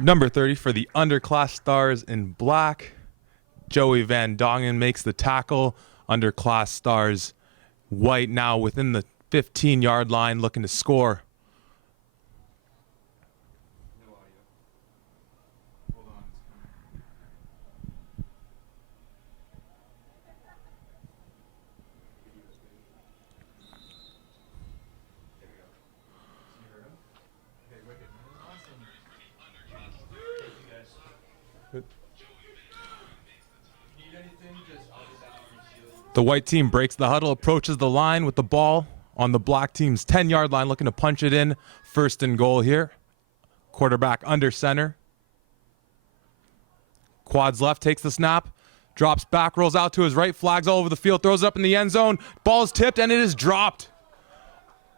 Number 30 for the Underclass Stars in black. Joey Van Dongen makes the tackle. Underclass Stars white now within the 15-yard line looking to score. The white team breaks the huddle, approaches the line with the ball on the black team's 10-yard line, looking to punch it in. First and goal here. Quarterback under center. Quads left, takes the snap, drops back, rolls out to his right, flags all over the field, throws it up in the end zone. Ball is tipped, and it is dropped.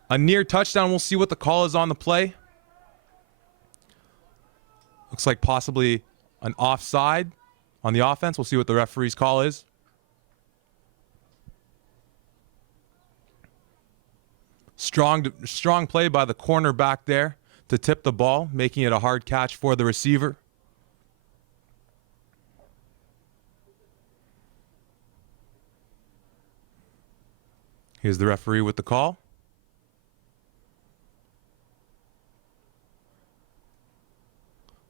A near touchdown. We'll see what the call is on the play. Looks like possibly an offside on the offense. We'll see what the referee's call is. Strong play by the cornerback there to tip the ball, making it a hard catch for the receiver. Here's the referee with the call.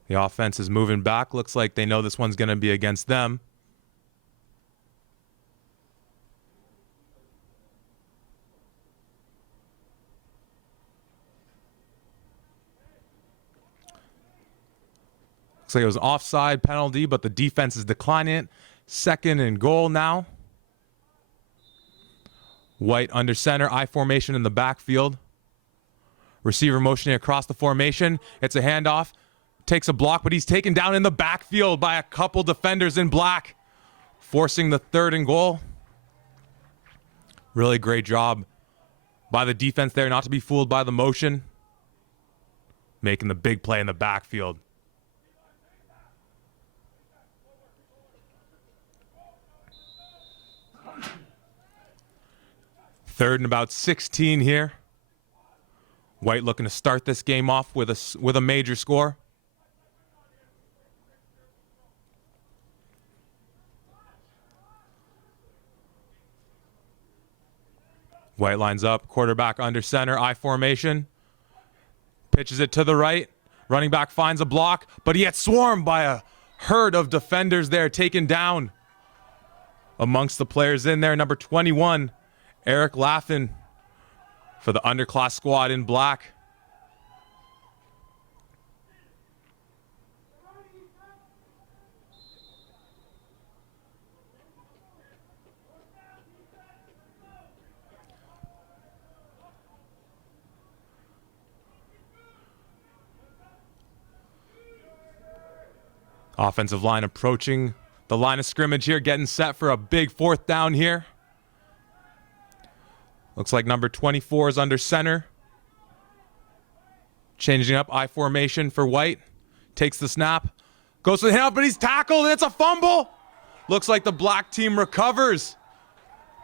The offense is moving back. Looks like they know this one's going to be against them. Looks like it was an offside penalty, but the defense is declining it. Second and goal now. White under center, I formation in the backfield. Receiver motioning across the formation. It's a handoff. Takes a block, but he's taken down in the backfield by a couple defenders in black, forcing the third and goal. Really great job by the defense there not to be fooled by the motion. Making the big play in the backfield. Third and about 16 here. White looking to start this game off with a major score. White lines up, quarterback under center, I formation. Pitches it to the right. Running back finds a block, but he gets swarmed by a herd of defenders there, taken down. Amongst the players in there, number 21. Eric Laffin for the Underclass squad in black. Offensive line approaching the line of scrimmage here, getting set for a big fourth down here. Looks like number 24 is under center. Changing up I formation for White. Takes the snap. Goes to the handoff, but he's tackled, and it's a fumble. Looks like the black team recovers.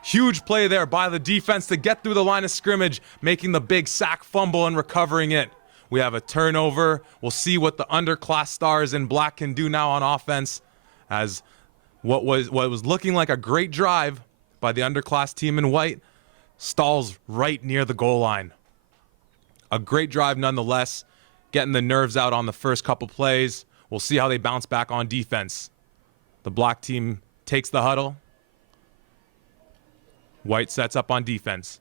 Huge play there by the defense to get through the line of scrimmage, making the big sack fumble and recovering it. We have a turnover. We'll see what the Underclass Stars in black can do now on offense, as what was looking like a great drive by the Underclass team in white stalls right near the goal line. A great drive nonetheless, getting the nerves out on the first couple plays. We'll see how they bounce back on defense. The black team takes the huddle. White sets up on defense.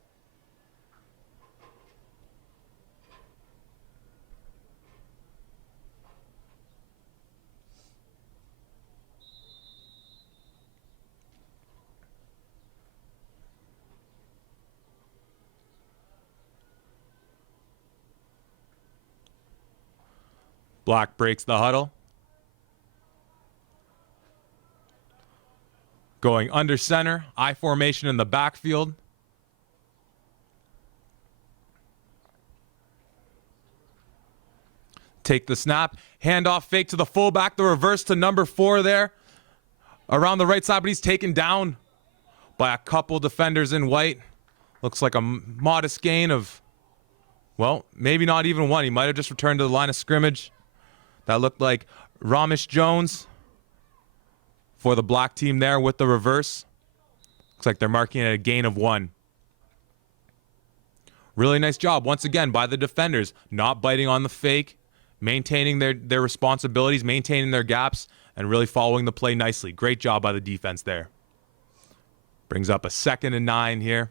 Black breaks the huddle. Going under center, I formation in the backfield. Take the snap, handoff fake to the fullback, the reverse to number 4 there. Around the right side, but he's taken down by a couple defenders in white. Looks like a modest gain of, well, maybe not even one. He might have just returned to the line of scrimmage. That looked like Ramesh Jones for the black team there with the reverse. Looks like they're marking it a gain of 1. Really nice job, once again, by the defenders. Not biting on the fake, maintaining their responsibilities, maintaining their gaps, and really following the play nicely. Great job by the defense there. Brings up a 2nd and 9 here.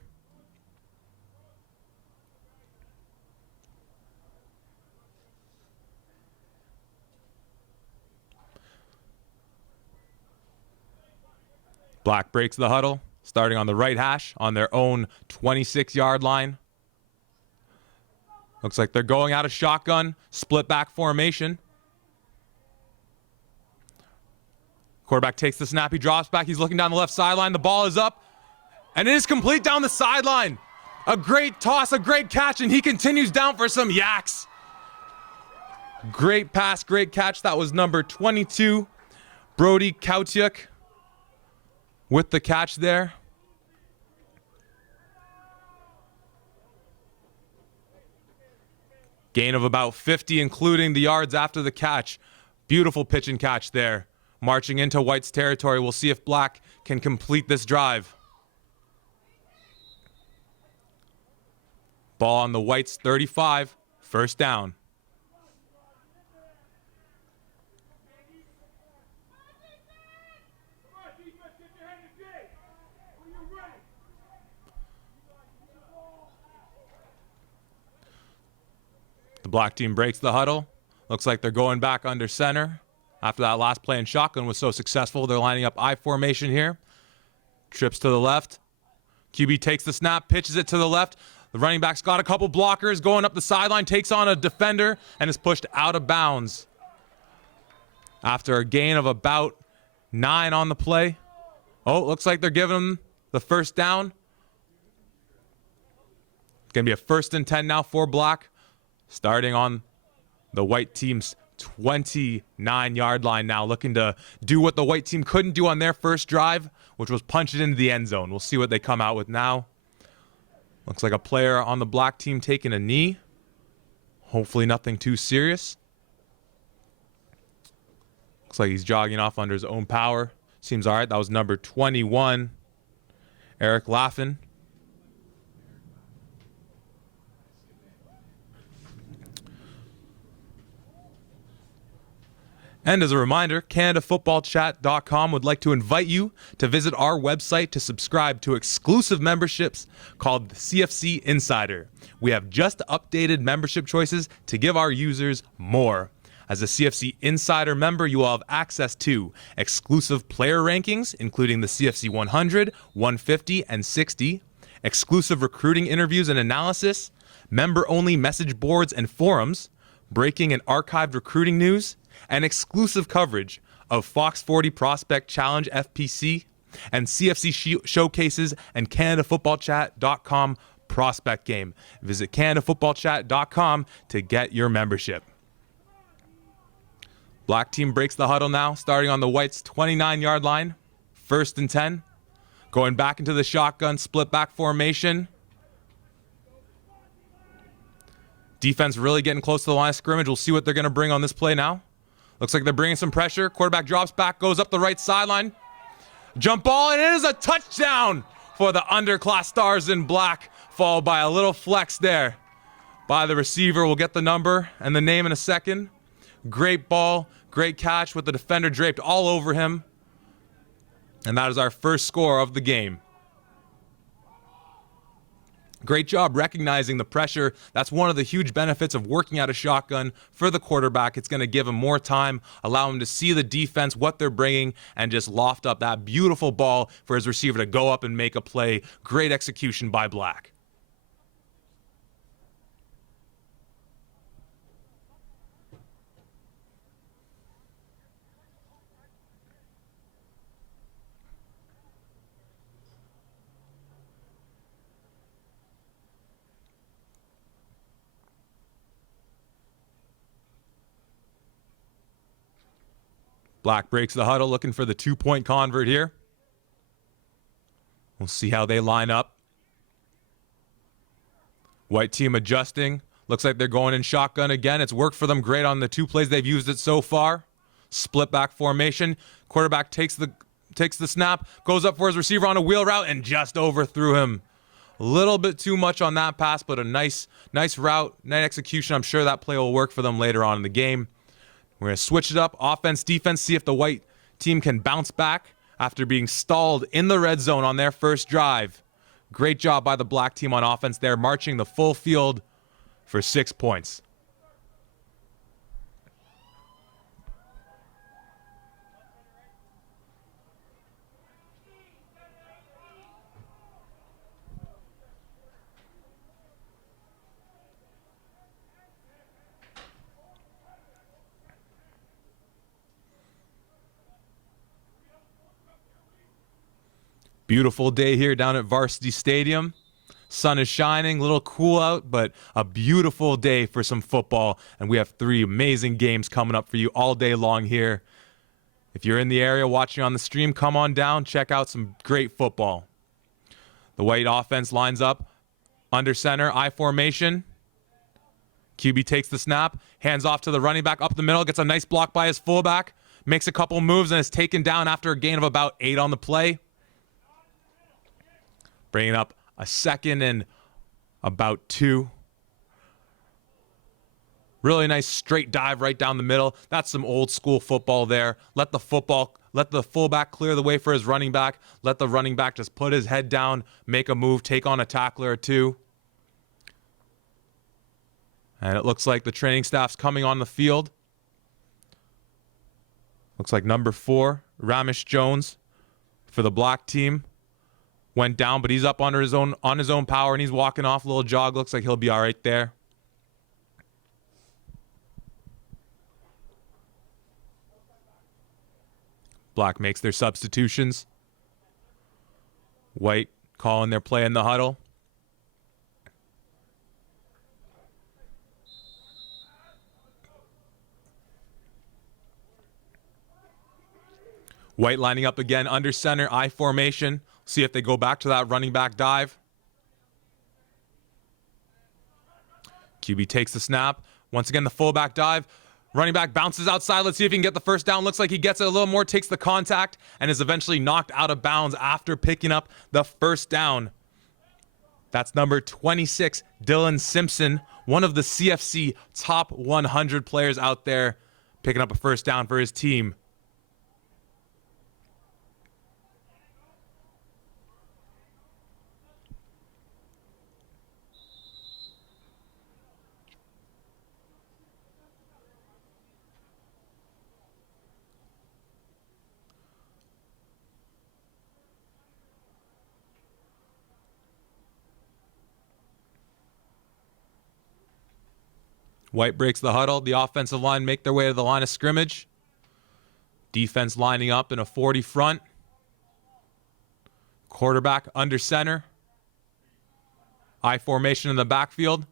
Black breaks the huddle, starting on the right hash on their own 26-yard line. Looks like they're going out of shotgun, split back formation. Quarterback takes the snap, he drops back, he's looking down the left sideline, the ball is up, and it is complete down the sideline. A great toss, a great catch, and he continues down for some yaks. Great pass, great catch. That was number 22, Brody Kautiuk, with the catch there. Gain of about 50, including the yards after the catch. Beautiful pitch and catch there. Marching into White's territory. We'll see if Black can complete this drive. Ball on the Whites 35. First down. The black team breaks the huddle. Looks like they're going back under center. After that last play in shotgun was so successful, they're lining up I formation here. Trips to the left. QB takes the snap, pitches it to the left. The running back's got a couple blockers going up the sideline, takes on a defender, and is pushed out of bounds. After a gain of about 9 on the play. Oh, looks like they're giving him the first down. It's going to be a 1st and 10 now for Black. Starting on the white team's 29-yard line now, looking to do what the white team couldn't do on their first drive, which was punch it into the end zone. We'll see what they come out with now. Looks like a player on the black team taking a knee. Hopefully nothing too serious. Looks like he's jogging off under his own power. Seems all right. That was number 21, Eric Laffin. And as a reminder, CanadaFootballChat.com would like to invite you to visit our website to subscribe to exclusive memberships called the CFC Insider. We have just updated membership choices to give our users more. As a CFC Insider member, you will have access to exclusive player rankings, including the CFC 100, 150, and 60, exclusive recruiting interviews and analysis, member-only message boards and forums, breaking and archived recruiting news, and exclusive coverage of Fox 40 Prospect Challenge FPC and CFC showcases and CanadaFootballChat.com prospect game. Visit CanadaFootballChat.com to get your membership. Black team breaks the huddle now, starting on the Whites' 29-yard line. 1st and 10. Going back into the shotgun, split back formation. Defense really getting close to the line of scrimmage. We'll see what they're going to bring on this play now. Looks like they're bringing some pressure. Quarterback drops back, goes up the right sideline. Jump ball, and it is a touchdown for the Underclass Stars in Black, followed by a little flex there by the receiver. We'll get the number and the name in a second. Great ball, great catch with the defender draped all over him. And that is our first score of the game. Great job recognizing the pressure. That's one of the huge benefits of working out a shotgun for the quarterback. It's going to give him more time, allow him to see the defense, what they're bringing, and just loft up that beautiful ball for his receiver to go up and make a play. Great execution by Black. Black breaks the huddle, looking for the 2-point convert here. We'll see how they line up. White team adjusting, Looks like they're going in shotgun again. It's worked for them great on the 2 plays they've used it so far. Split back formation. Quarterback takes the snap, goes up for his receiver on a wheel route, and just overthrew him. A little bit too much on that pass, but a nice route, nice execution. I'm sure that play will work for them later on in the game. We're going to switch it up, offense, defense, see if the white team can bounce back after being stalled in the red zone on their first drive. Great job by the black team on offense there, marching the full field for 6 points. Beautiful day here down at Varsity Stadium. Sun is shining, a little cool out, but a beautiful day for some football. And we have 3 amazing games coming up for you all day long here. If you're in the area watching on the stream, come on down, check out some great football. The white offense lines up under center, I formation. QB takes the snap, hands off to the running back up the middle, gets a nice block by his fullback, makes a couple moves, and is taken down after a gain of about 8 on the play. Bringing up a 2nd and about 2. Really nice straight dive right down the middle. That's some old school football there. Let the fullback clear the way for his running back. Let the running back just put his head down, make a move, take on a tackler or 2. And it looks like the training staff's coming on the field. Looks like number 4, Ramesh Jones for the black team. Went down, but he's up on his own power, and he's walking off. A little jog. Looks like he'll be all right there. Black makes their substitutions. White calling their play in the huddle. White lining up again under center, I formation. See if they go back to that running back dive. QB takes the snap. Once again, the fullback dive. Running back bounces outside. Let's see if he can get the first down. Looks like he gets it a little more, takes the contact, and is eventually knocked out of bounds after picking up the first down. That's number 26, Dylan Simpson, one of the CFC top 100 players out there, picking up a first down for his team. White breaks the huddle. The offensive line make their way to the line of scrimmage. Defense lining up in a 40 front. Quarterback under center. I formation in the backfield.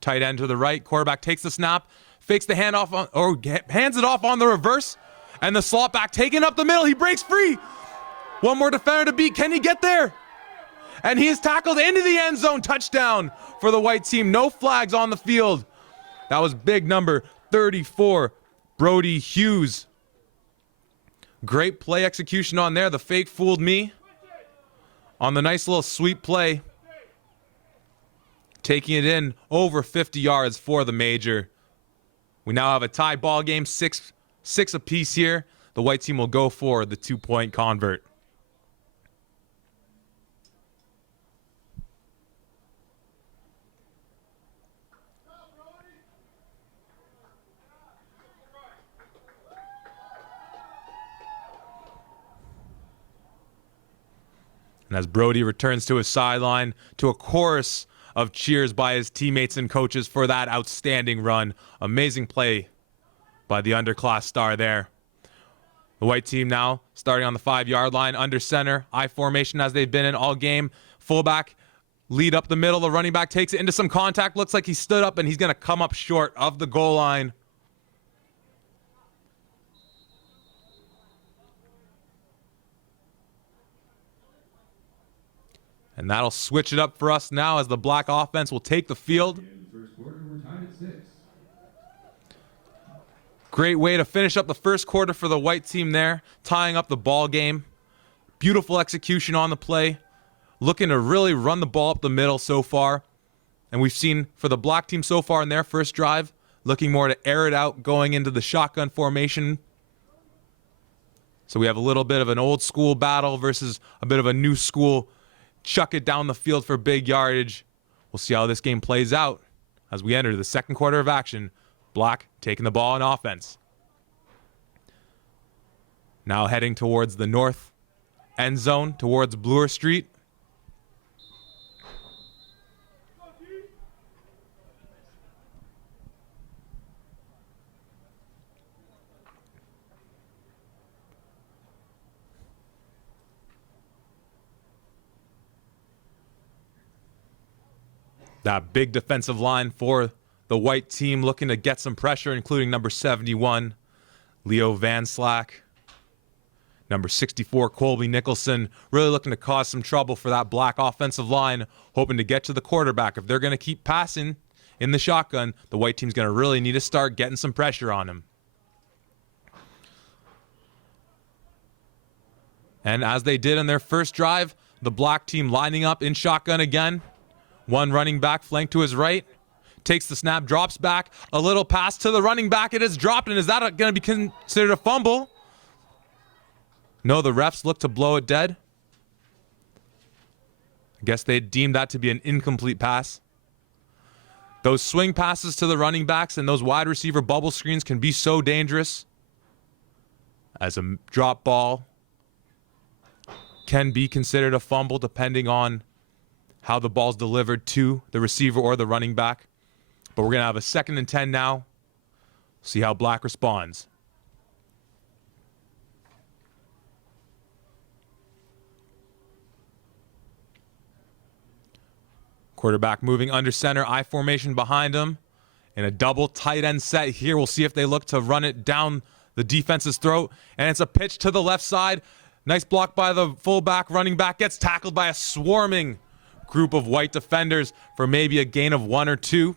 Tight end to the right. Quarterback takes the snap. Fakes the handoff or hands it off on the reverse. And the slot back taken up the middle. He breaks free. One more defender to beat. Can he get there? And he is tackled into the end zone. Touchdown for the white team. No flags on the field. That was big number 34, Brody Hughes. Great play execution on there. The fake fooled me on the nice little sweep play. Taking it in over 50 yards for the major. We now have a tie ball game, six apiece here. The white team will go for the 2-point convert. And as Brody returns to his sideline, to a chorus of cheers by his teammates and coaches for that outstanding run. Amazing play by the Underclass star there. The white team now starting on the 5-yard line, under center, I formation as they've been in all game. Fullback lead up the middle. The running back takes it into some contact. Looks like he stood up and he's going to come up short of the goal line. And that'll switch it up for us now as the black offense will take the field. Great way to finish up the first quarter for the white team there, tying up the ball game. Beautiful execution on the play, looking to really run the ball up the middle so far. And we've seen for the black team so far in their first drive, looking more to air it out going into the shotgun formation. So we have a little bit of an old school battle versus a bit of a new school. Chuck it down the field for big yardage. We'll see how this game plays out as we enter the second quarter of action. Black taking the ball in offense. Now heading towards the north end zone, towards Bloor Street. That big defensive line for the white team looking to get some pressure, including number 71, Leo Van Slack. Number 64, Colby Nicholson, really looking to cause some trouble for that black offensive line, hoping to get to the quarterback. If they're going to keep passing in the shotgun, the white team's going to really need to start getting some pressure on him. And as they did in their first drive, the black team lining up in shotgun again. One running back flanked to his right. Takes the snap, drops back. A little pass to the running back. It is dropped, and is that going to be considered a fumble? No, the refs look to blow it dead. I guess they deemed that to be an incomplete pass. Those swing passes to the running backs and those wide receiver bubble screens can be so dangerous, as a drop ball can be considered a fumble depending on how the ball's delivered to the receiver or the running back. But we're going to have a 2nd and 10 now. See how black responds. Quarterback moving under center, I formation behind him. In a double tight end set here. We'll see if they look to run it down the defense's throat. And it's a pitch to the left side. Nice block by the fullback. Running back gets tackled by a swarming group of white defenders for maybe a gain of 1 or 2.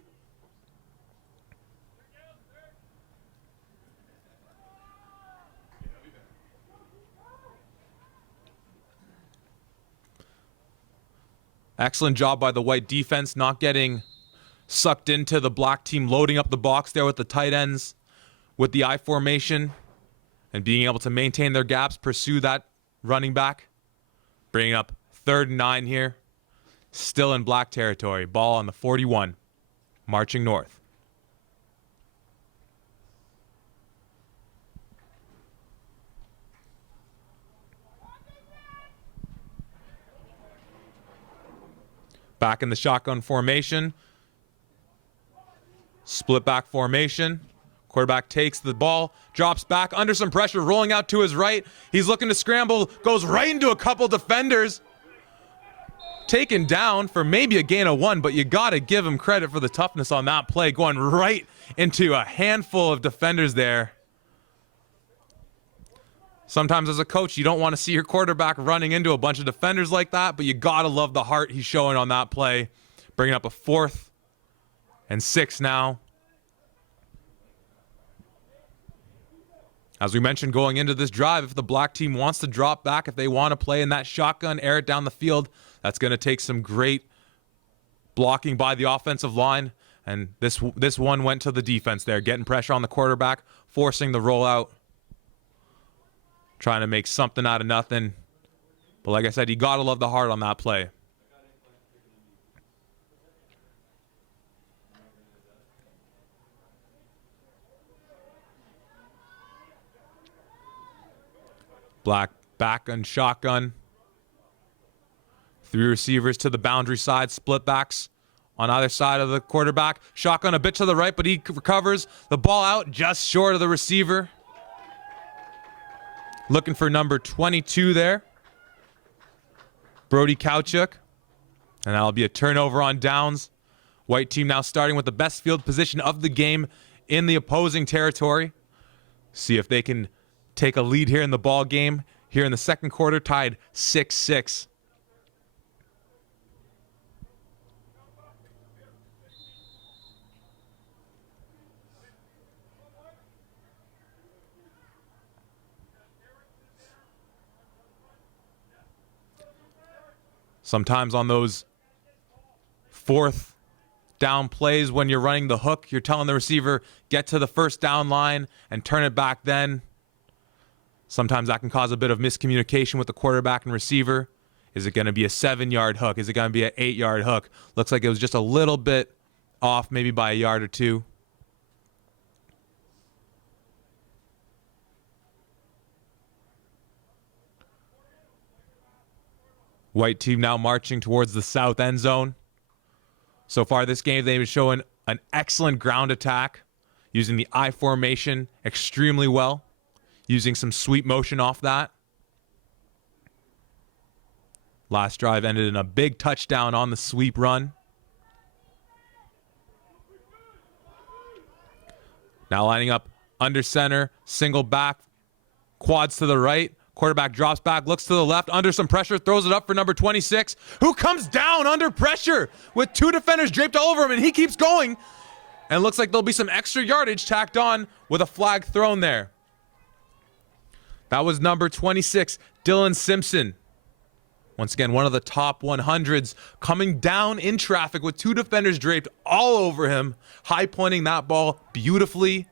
Excellent job by the white defense, not getting sucked into the black team, loading up the box there with the tight ends, with the I formation, and being able to maintain their gaps, pursue that running back. Bringing up 3rd and 9 here. Still in black territory. Ball on the 41. Marching north. Back in the shotgun formation. Split back formation. Quarterback takes the ball, drops back under some pressure, rolling out to his right. He's looking to scramble, goes right into a couple defenders. Taken down for maybe a gain of 1, but you got to give him credit for the toughness on that play, going right into a handful of defenders there. Sometimes as a coach, you don't want to see your quarterback running into a bunch of defenders like that, but you got to love the heart he's showing on that play. Bringing up a 4th and 6 now. As we mentioned going into this drive, if the black team wants to drop back, if they want to play in that shotgun, air it down the field, that's going to take some great blocking by the offensive line. And this one went to the defense there, getting pressure on the quarterback, forcing the rollout, trying to make something out of nothing. But like I said, you got to love the heart on that play. Black back and shotgun. 3 receivers to the boundary side, split backs on either side of the quarterback. Shotgun a bit to the right, but he recovers. The ball out just short of the receiver. Looking for number 22 there. Brody Kowchuk. And that'll be a turnover on downs. White team now starting with the best field position of the game in the opposing territory. See if they can take a lead here in the ball game. Here in the second quarter, tied 6-6. Sometimes on those fourth down plays when you're running the hook, you're telling the receiver, get to the first down line and turn it back then. Sometimes that can cause a bit of miscommunication with the quarterback and receiver. Is it going to be a 7-yard hook? Is it going to be an 8-yard hook? Looks like it was just a little bit off, maybe by a yard or two. White team now marching towards the south end zone. So far this game, they've been showing an excellent ground attack, using the I formation extremely well, using some sweep motion off that. Last drive ended in a big touchdown on the sweep run. Now lining up under center, single back, quads to the right. Quarterback drops back, looks to the left, under some pressure, throws it up for number 26, who comes down under pressure with 2 defenders draped all over him, and he keeps going. And looks like there'll be some extra yardage tacked on with a flag thrown there. That was number 26, Dylan Simpson. Once again, one of the top 100s, coming down in traffic with 2 defenders draped all over him, high pointing that ball beautifully,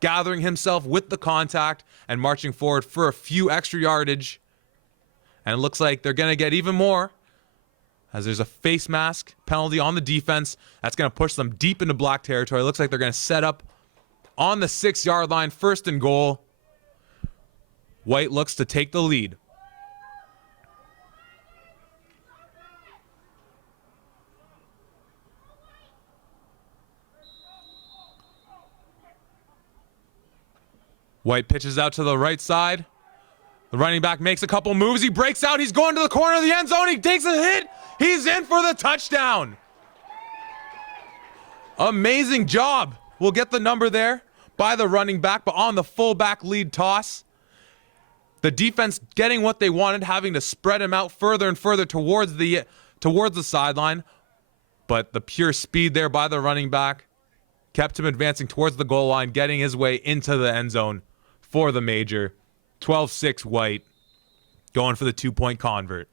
gathering himself with the contact and marching forward for a few extra yardage. And it looks like they're going to get even more, as there's a face mask penalty on the defense. That's going to push them deep into black territory. It looks like they're going to set up on the 6-yard line, 1st and goal. White looks to take the lead. White pitches out to the right side. The running back makes a couple moves. He breaks out. He's going to the corner of the end zone. He takes a hit. He's in for the touchdown. Amazing job. We'll get the number there by the running back, but on the fullback lead toss, the defense getting what they wanted, having to spread him out further and further towards the sideline, but the pure speed there by the running back kept him advancing towards the goal line, getting his way into the end zone for the major. 12-6 White, going for the 2-point convert.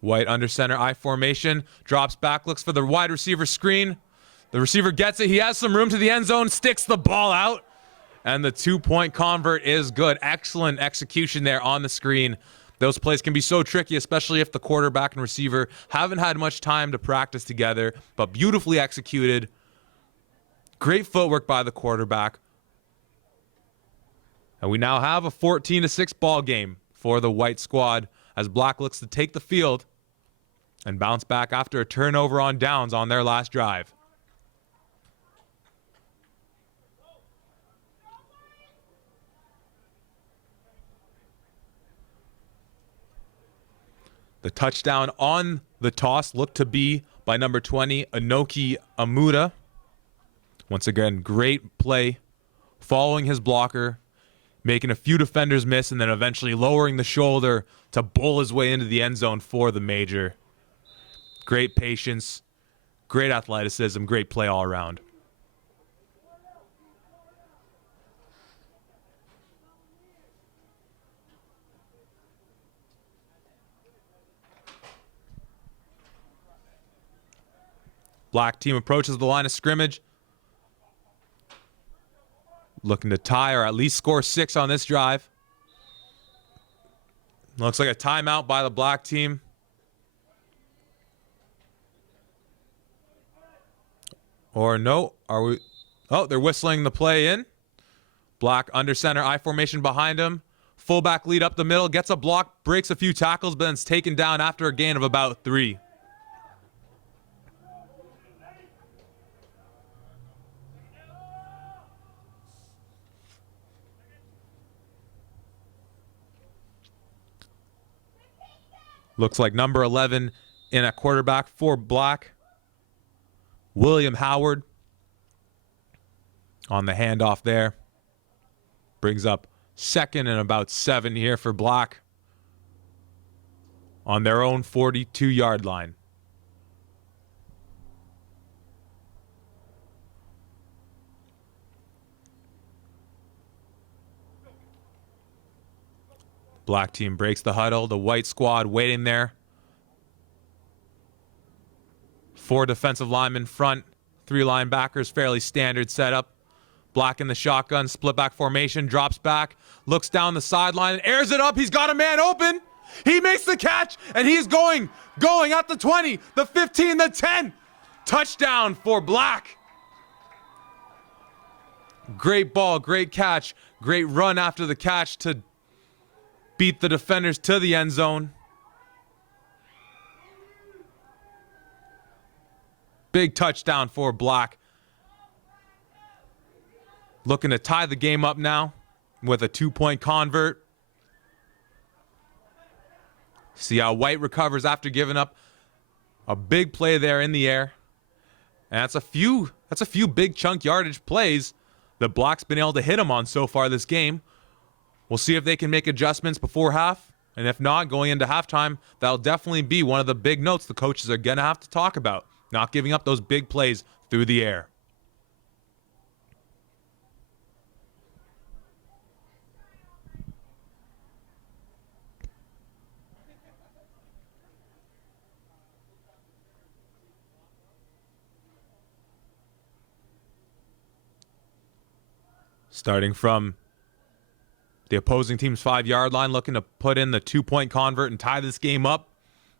White under center, I formation, drops back, looks for the wide receiver screen. The receiver gets it. He has some room to the end zone, sticks the ball out, and the 2-point convert is good. Excellent execution there on the screen. Those plays can be so tricky, especially if the quarterback and receiver haven't had much time to practice together, but beautifully executed. Great footwork by the quarterback. And we now have a 14-6 ball game for the White squad as Black looks to take the field and bounce back after a turnover on downs on their last drive. The touchdown on the toss looked to be by number 20, Inoki Amuda. Once again, great play, following his blocker, making a few defenders miss, and then eventually lowering the shoulder to bowl his way into the end zone for the major. Great patience, great athleticism, great play all around. Black team approaches the line of scrimmage, looking to tie or at least score 6 on this drive. Looks like a timeout by the black team. Or no, are we? Oh, they're whistling the play in. Black under center, I formation behind him. Fullback lead up the middle, gets a block, breaks a few tackles, but then it's taken down after a gain of about 3. Looks like number 11 in a quarterback for Black, William Howard, on the handoff there. Brings up 2nd and about 7 here for Black on their own 42-yard line. Black team breaks the huddle. The white squad waiting there. 4 defensive linemen front, 3 linebackers, fairly standard setup. Black in the shotgun, split back formation, drops back, looks down the sideline, airs it up. He's got a man open. He makes the catch, and he's going at the 20, the 15, the 10. Touchdown for Black. Great ball, great catch, great run after the catch to beat the defenders to the end zone. Big touchdown for Black. Looking to tie the game up now with a 2-point convert. See how White recovers after giving up a big play there in the air. And that's a few big chunk yardage plays that Black's been able to hit him on so far this game. We'll see if they can make adjustments before half. And if not, going into halftime, that'll definitely be one of the big notes the coaches are going to have to talk about. Not giving up those big plays through the air. Starting from the opposing team's 5-yard line, looking to put in the 2-point convert and tie this game up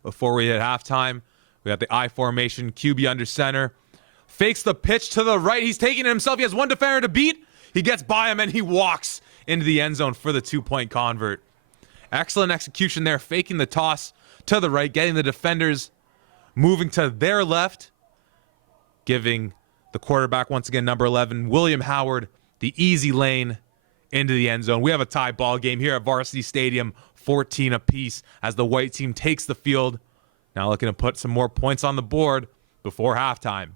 before we hit halftime. We got the I formation, QB under center. Fakes the pitch to the right. He's taking it himself. He has one defender to beat. He gets by him, and he walks into the end zone for the 2-point convert. Excellent execution there, faking the toss to the right, getting the defenders moving to their left, giving the quarterback, once again, number 11, William Howard, the easy lane into the end zone. We have a tie ball game here at Varsity Stadium, 14 apiece as the white team takes the field. Now looking to put some more points on the board before halftime.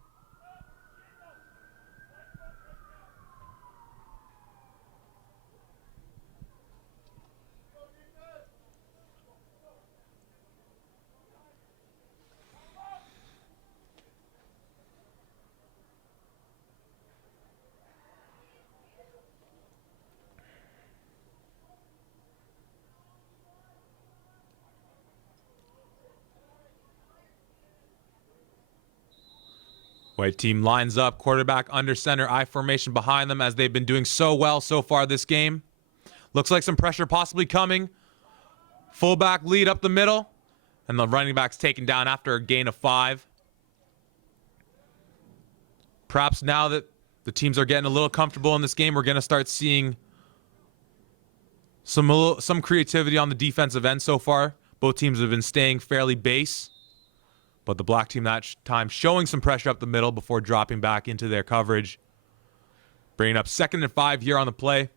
White team lines up, quarterback under center, I formation behind them as they've been doing so well so far this game. Looks like some pressure possibly coming. Fullback lead up the middle, and the running back's taken down after a gain of 5. Perhaps now that the teams are getting a little comfortable in this game, we're going to start seeing some creativity on the defensive end so far. Both teams have been staying fairly base. But the black team that time showing some pressure up the middle before dropping back into their coverage. Bringing up 2nd and 5 here on the play.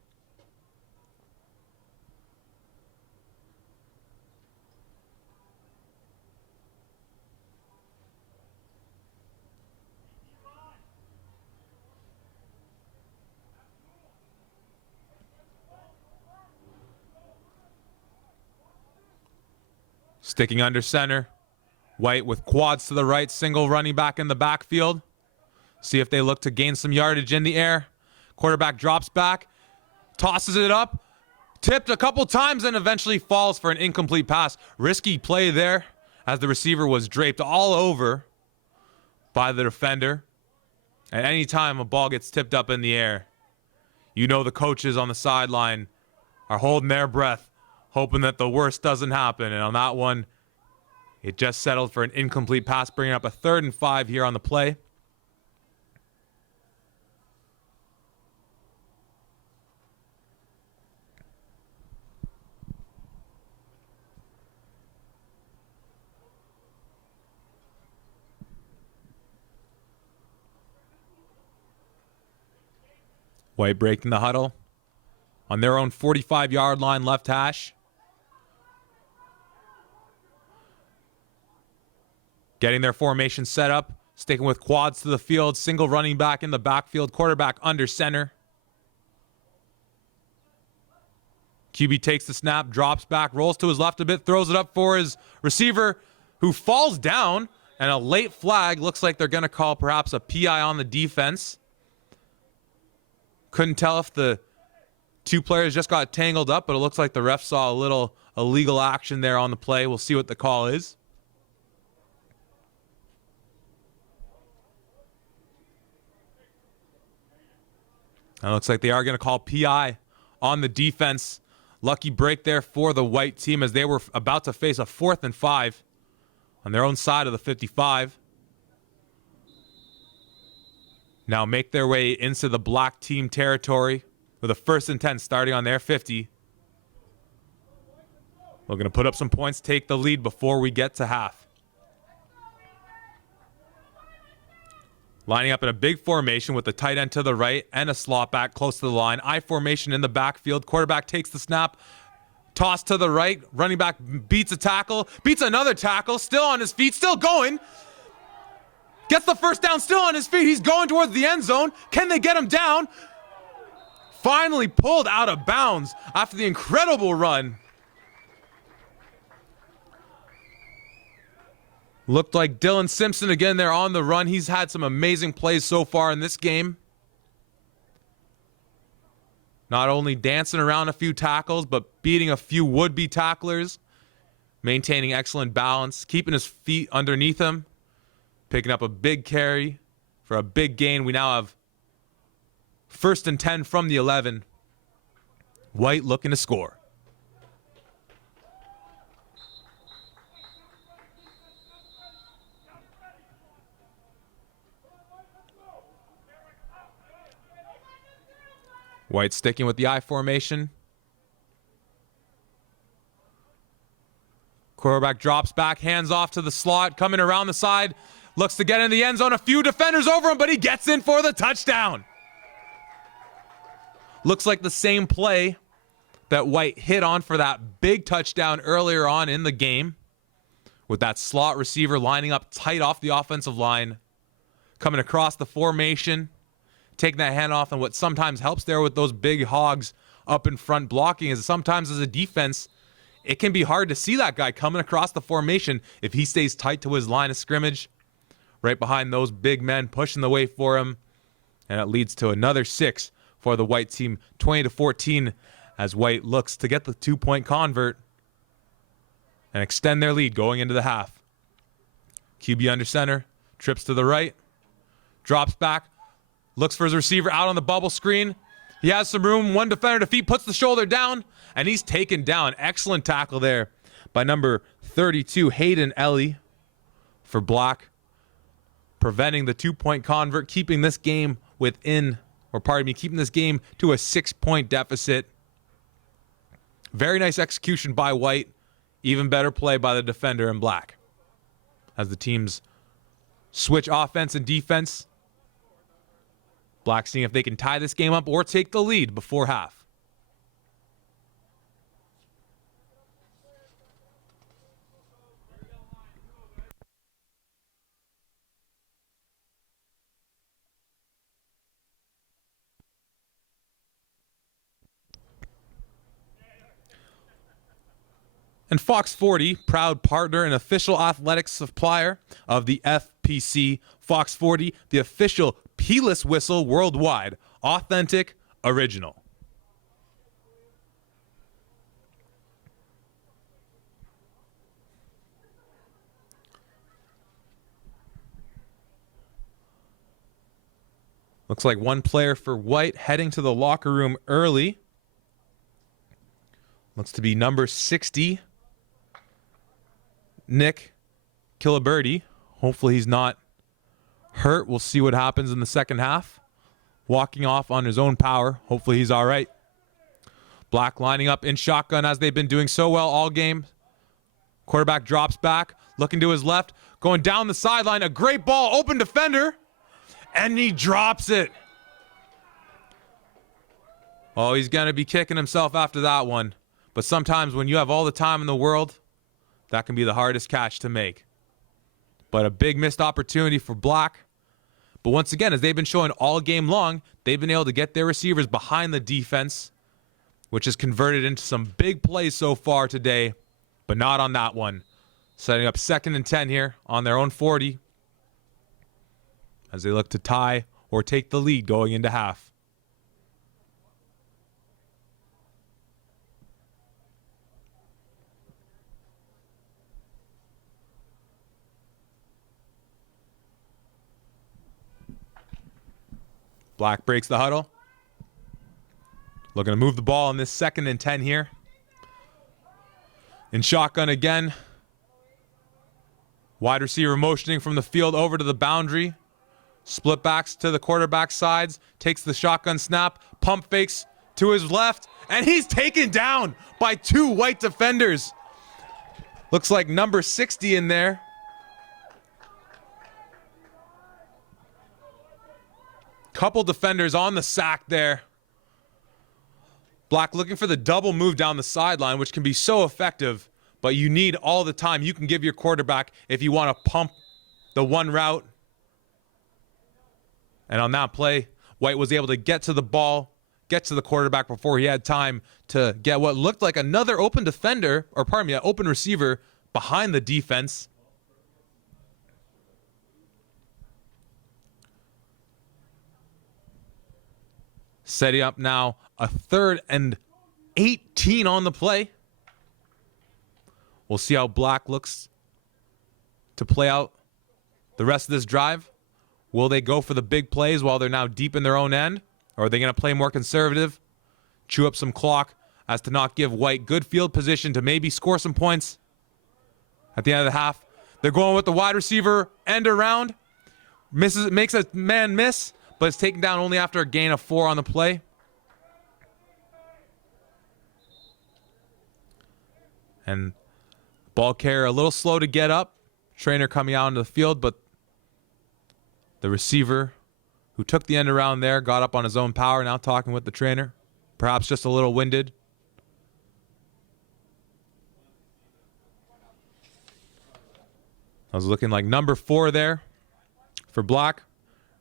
Sticking under center. White with quads to the right, single running back in the backfield. See if they look to gain some yardage in the air. Quarterback drops back, tosses it up, tipped a couple times, and eventually falls for an incomplete pass. Risky play there as the receiver was draped all over by the defender. At any time a ball gets tipped up in the air, you know the coaches on the sideline are holding their breath, hoping that the worst doesn't happen. And on that one, it just settled for an incomplete pass, bringing up a 3rd and 5 here on the play. White breaking the huddle on their own 45-yard line, left hash. Getting their formation set up, sticking with quads to the field, single running back in the backfield, quarterback under center. QB takes the snap, drops back, rolls to his left a bit, throws it up for his receiver who falls down, and a late flag. Looks like they're going to call perhaps a PI on the defense. Couldn't tell if the two players just got tangled up, but it looks like the ref saw a little illegal action there on the play. We'll see what the call is. And it looks like they are going to call PI on the defense. Lucky break there for the white team as they were about to face a 4th and 5 on their own side of the 55. Now make their way into the black team territory with a 1st and 10 starting on their 50. We're going to put up some points, take the lead before we get to half. Lining up in a big formation with the tight end to the right and a slot back close to the line. I formation in the backfield. Quarterback takes the snap. Toss to the right. Running back beats a tackle. Beats another tackle. Still on his feet. Still going. Gets the first down. Still on his feet. He's going towards the end zone. Can they get him down? Finally pulled out of bounds after the incredible run. Looked like Dylan Simpson again there on the run. He's had some amazing plays so far in this game. Not only dancing around a few tackles, but beating a few would-be tacklers. Maintaining excellent balance. Keeping his feet underneath him. Picking up a big carry for a big gain. We now have 1st and 10 from the 11. White looking to score. White sticking with the I formation. Quarterback drops back, hands off to the slot, coming around the side. Looks to get in the end zone. A few defenders over him, but he gets in for the touchdown. Looks like the same play that White hit on for that big touchdown earlier on in the game. With that slot receiver lining up tight off the offensive line. Coming across the formation. Taking that handoff, and what sometimes helps there with those big hogs up in front blocking is sometimes as a defense, it can be hard to see that guy coming across the formation if he stays tight to his line of scrimmage. Right behind those big men pushing the way for him. And it leads to another 6 for the white team, 20-14, as White looks to get the 2-point convert and extend their lead going into the half. QB under center, trips to the right, drops back, looks for his receiver out on the bubble screen. He has some room. One defender to feet, puts the shoulder down, and he's taken down. Excellent tackle there by number 32, Hayden Ellie for Black. Preventing the 2-point convert, keeping this game keeping this game to a 6-point deficit. Very nice execution by White. Even better play by the defender in Black. As the teams switch offense and defense. Black seeing if they can tie this game up or take the lead before half. And Fox 40, proud partner and official athletics supplier of the FPC. Fox 40, the official P-less whistle worldwide. Authentic, original. Looks like one player for White heading to the locker room early. Looks to be number 60, Nick Kiliberti. Hopefully he's not hurt. We'll see what happens in the second half. Walking off on his own power. Hopefully he's all right. Black lining up in shotgun as they've been doing so well all game. Quarterback drops back, looking to his left, going down the sideline. A great ball, open defender, and he drops it. Oh, he's going to be kicking himself after that one. But sometimes when you have all the time in the world, that can be the hardest catch to make. But a big missed opportunity for Black. But once again, as they've been showing all game long, they've been able to get their receivers behind the defense, which has converted into some big plays so far today, but not on that one. Setting up 2nd and 10 here on their own 40 as they look to tie or take the lead going into half. Black breaks the huddle. Looking to move the ball in this 2nd and 10 here. In shotgun again. Wide receiver motioning from the field over to the boundary. Split backs to the quarterback sides. Takes the shotgun snap. Pump fakes to his left. And he's taken down by 2 white defenders. Looks like number 60 in there. Couple defenders on the sack there. Black looking for the double move down the sideline, which can be so effective, but you need all the time you can give your quarterback if you want to pump the one route. And on that play, White was able to get to the ball, get to the quarterback before he had time to get what looked like another open defender, or pardon me, an open receiver behind the defense. Setting up now a 3rd and 18 on the play. We'll see how Black looks to play out the rest of this drive. Will they go for the big plays while they're now deep in their own end? Or are they going to play more conservative, chew up some clock as to not give White good field position to maybe score some points at the end of the half? They're going with the wide receiver end around. Makes a man miss, but it's taken down only after a gain of 4 on the play. And ball carrier a little slow to get up. Trainer coming out into the field, but the receiver who took the end around there got up on his own power, now talking with the trainer. Perhaps just a little winded. I was looking like number 4 there for Black.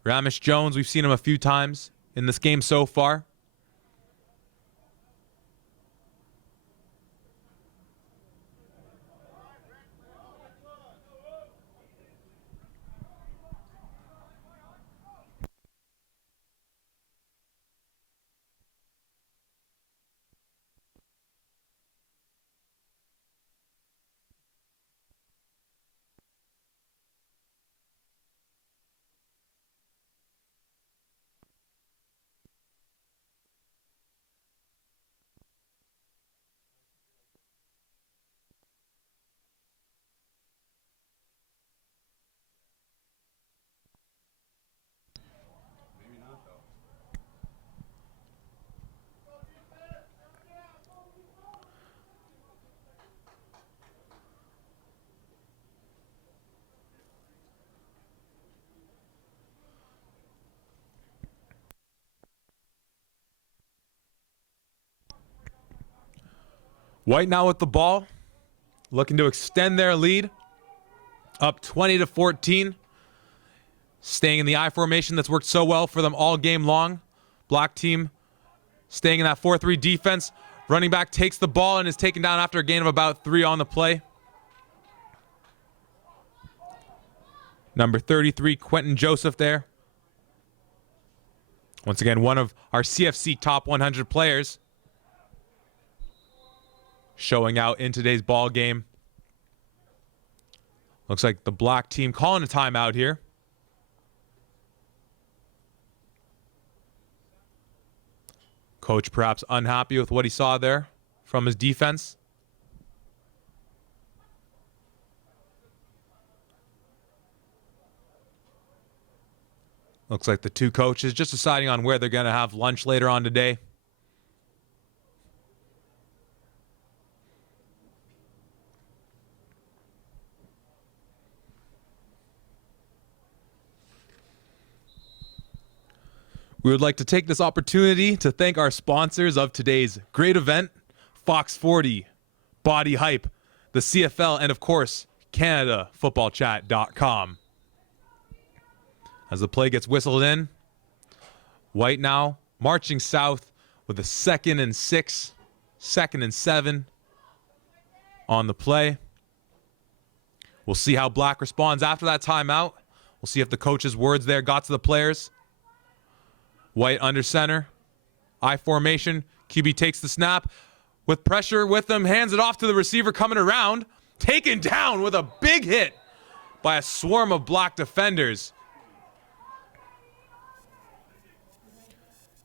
Ramesh Jones, we've seen him a few times in this game so far. White now with the ball, looking to extend their lead, up 20-14. Staying in the I formation that's worked so well for them all game long. Black team staying in that 4-3 defense. Running back takes the ball and is taken down after a gain of about 3 on the play. Number 33, Quentin Joseph there. Once again, one of our CFC top 100 players. Showing out in today's ball game. Looks like the Black team calling a timeout here. Coach perhaps unhappy with what he saw there from his defense. Looks like the two coaches just deciding on where they're going to have lunch later on today. We would like to take this opportunity to thank our sponsors of today's great event, Fox 40, Body Hype, the CFL, and of course, CanadaFootballChat.com. As the play gets whistled in, White now marching south with a 2nd and 6, 2nd and 7 on the play. We'll see how Black responds after that timeout. We'll see if the coach's words there got to the players. White under center, I formation. QB takes the snap with pressure with him, hands it off to the receiver coming around, taken down with a big hit by a swarm of Black defenders.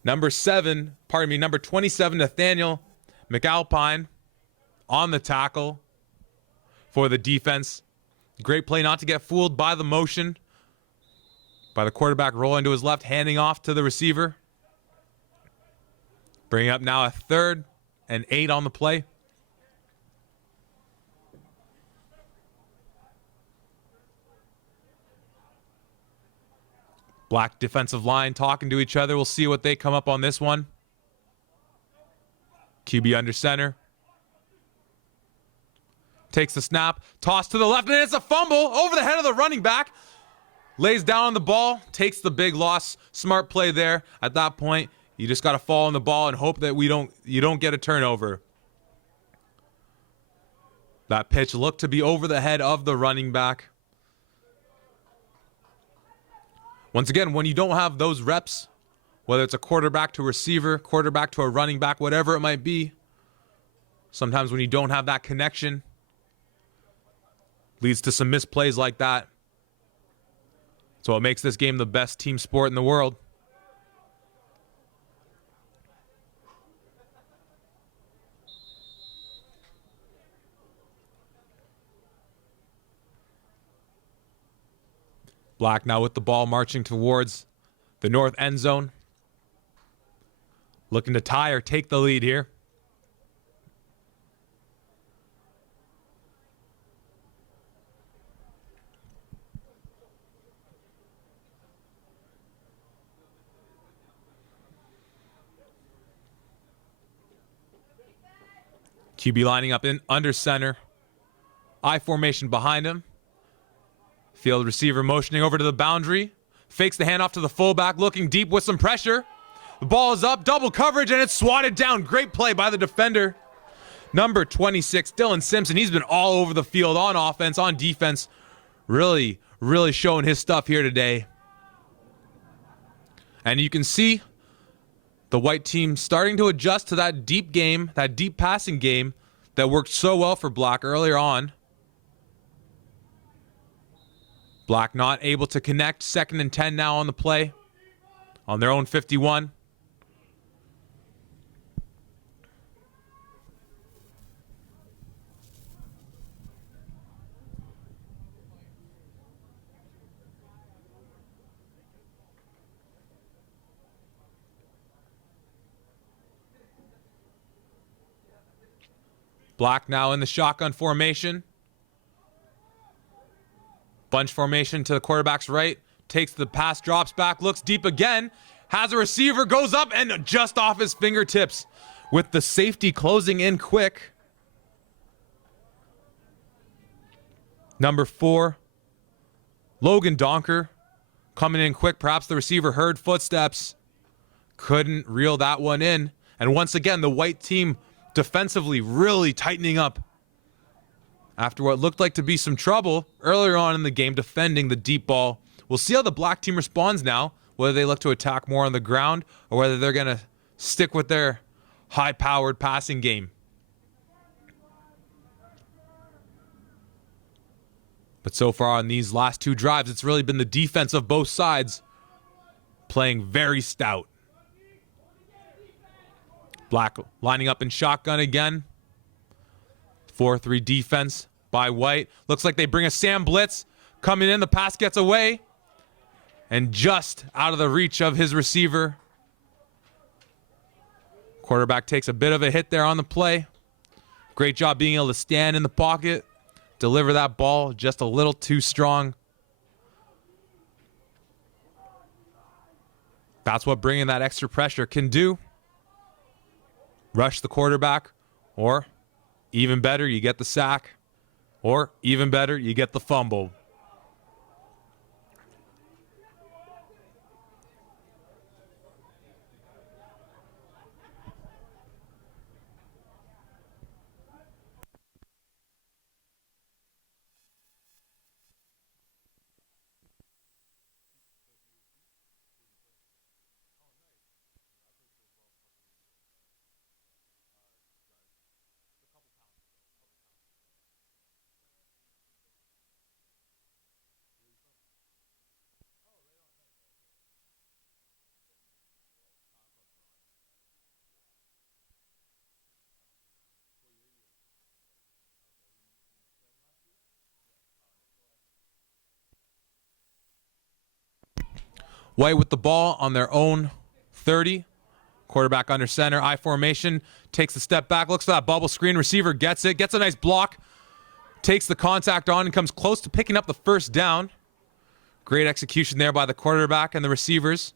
Number 27, Nathaniel McAlpine on the tackle for the defense. Great play not to get fooled by the motion, by the quarterback rolling to his left, handing off to the receiver. Bringing up now a 3rd and 8 on the play. Black defensive line talking to each other. We'll see what they come up on this one. QB under center. Takes the snap. Toss to the left, and it's a fumble over the head of the running back. Lays down on the ball. Takes the big loss. Smart play there. At that point, you just got to fall on the ball and hope that you don't get a turnover. That pitch looked to be over the head of the running back. Once again, when you don't have those reps, whether it's a quarterback to a receiver, quarterback to a running back, whatever it might be, sometimes when you don't have that connection, leads to some misplays like that. So it makes this game the best team sport in the world. Black now with the ball, marching towards the north end zone. Looking to tie or take the lead here. QB lining up in under center. I formation behind him. Field receiver motioning over to the boundary. Fakes the handoff to the fullback, looking deep with some pressure. The ball is up, double coverage, and it's swatted down. Great play by the defender. Number 26, Dylan Simpson. He's been all over the field on offense, on defense. Really showing his stuff here today. And you can see the white team starting to adjust to that deep game, that deep passing game that worked so well for Black earlier on. Black not able to connect. 2nd and 10 now on the play. On their own 51. Black now in the shotgun formation. Bunch formation to the quarterback's right. Takes the pass, drops back, looks deep again. Has a receiver, goes up, and just off his fingertips with the safety closing in quick. Number 4, Logan Donker coming in quick. Perhaps the receiver heard footsteps. Couldn't reel that one in. And once again, the white team defensively really tightening up after what looked like to be some trouble earlier on in the game defending the deep ball. We'll see how the black team responds now, whether they look to attack more on the ground or whether they're going to stick with their high-powered passing game. But so far on these last 2 drives, it's really been the defense of both sides playing very stout. Black lining up in shotgun again. 4-3 defense by White. Looks like they bring a Sam blitz. Coming in, the pass gets away. And just out of the reach of his receiver. Quarterback takes a bit of a hit there on the play. Great job being able to stand in the pocket. Deliver that ball just a little too strong. That's what bringing that extra pressure can do. Rush the quarterback, or even better, you get the sack, or even better, you get the fumble. White with the ball on their own 30. Quarterback under center, I formation, takes a step back, looks for that bubble screen, receiver gets it, gets a nice block, takes the contact on and comes close to picking up the first down. Great execution there by the quarterback and the receivers.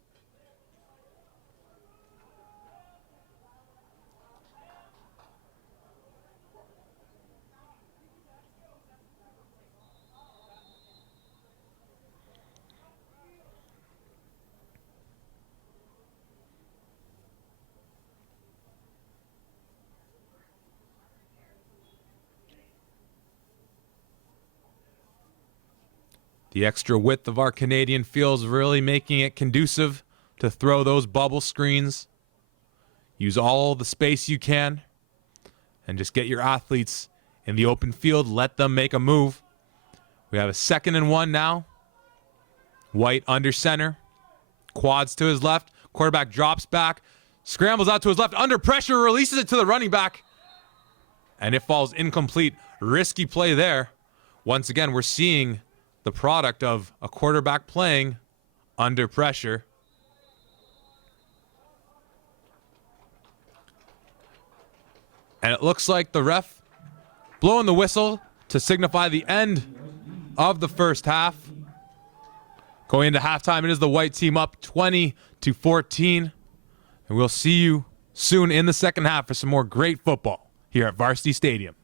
The extra width of our Canadian field is really making it conducive to throw those bubble screens. Use all the space you can and just get your athletes in the open field. Let them make a move. We have a 2nd and 1 now. White under center. Quads to his left. Quarterback drops back. Scrambles out to his left. Under pressure. Releases it to the running back. And it falls incomplete. Risky play there. Once again, we're seeing the product of a quarterback playing under pressure. And it looks like the ref blowing the whistle to signify the end of the first half. Going into halftime, it is the white team up 20-14. And we'll see you soon in the second half for some more great football here at Varsity Stadium.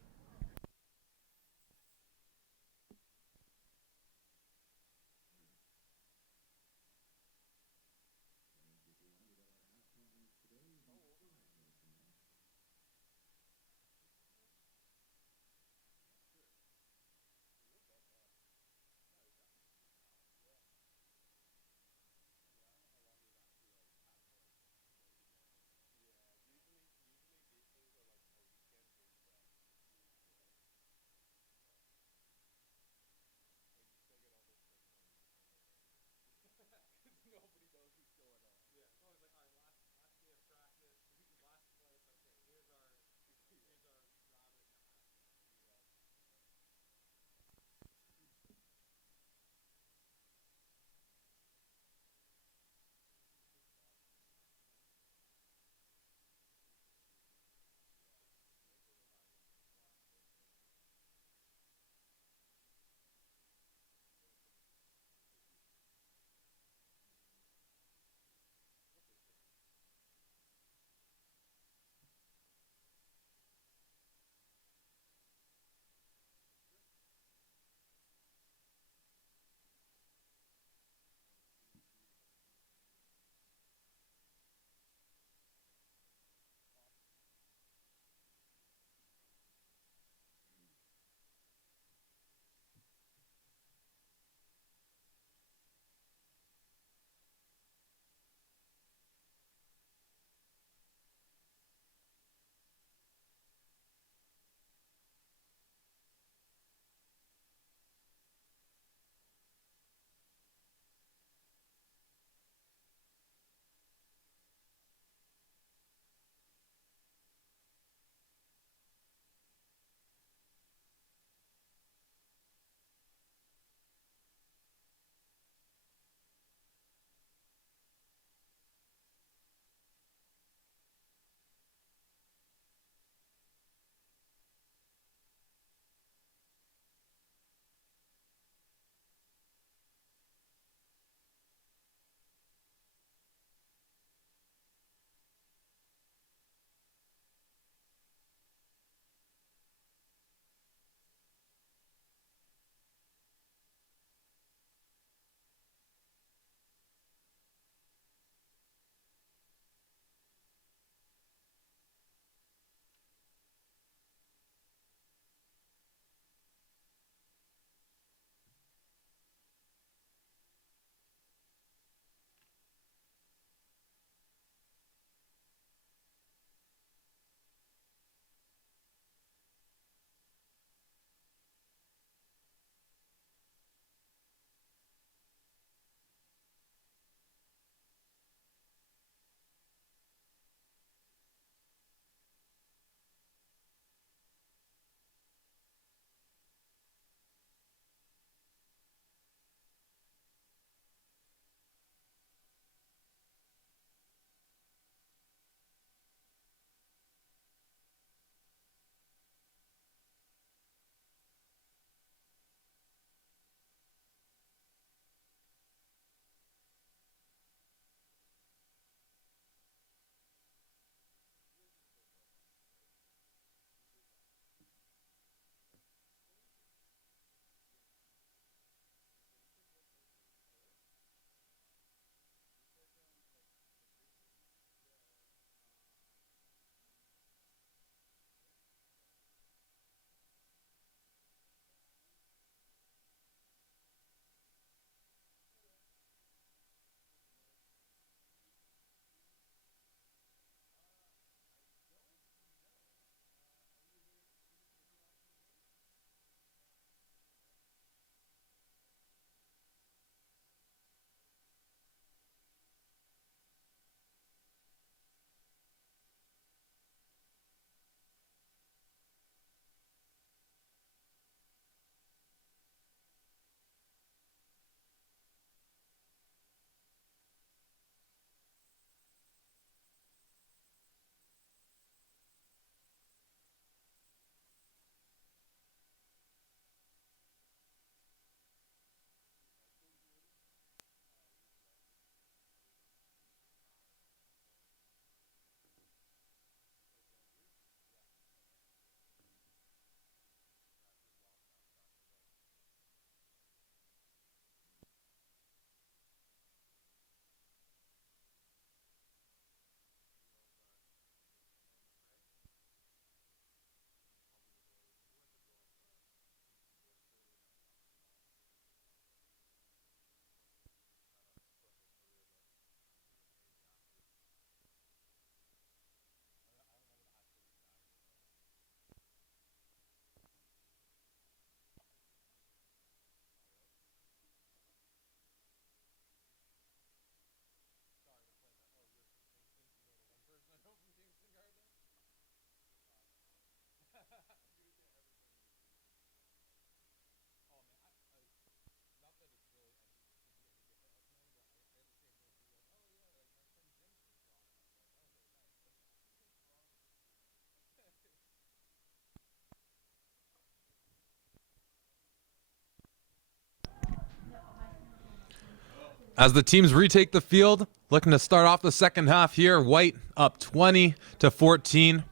As the teams retake the field, looking to start off the second half here. White up 20-14. It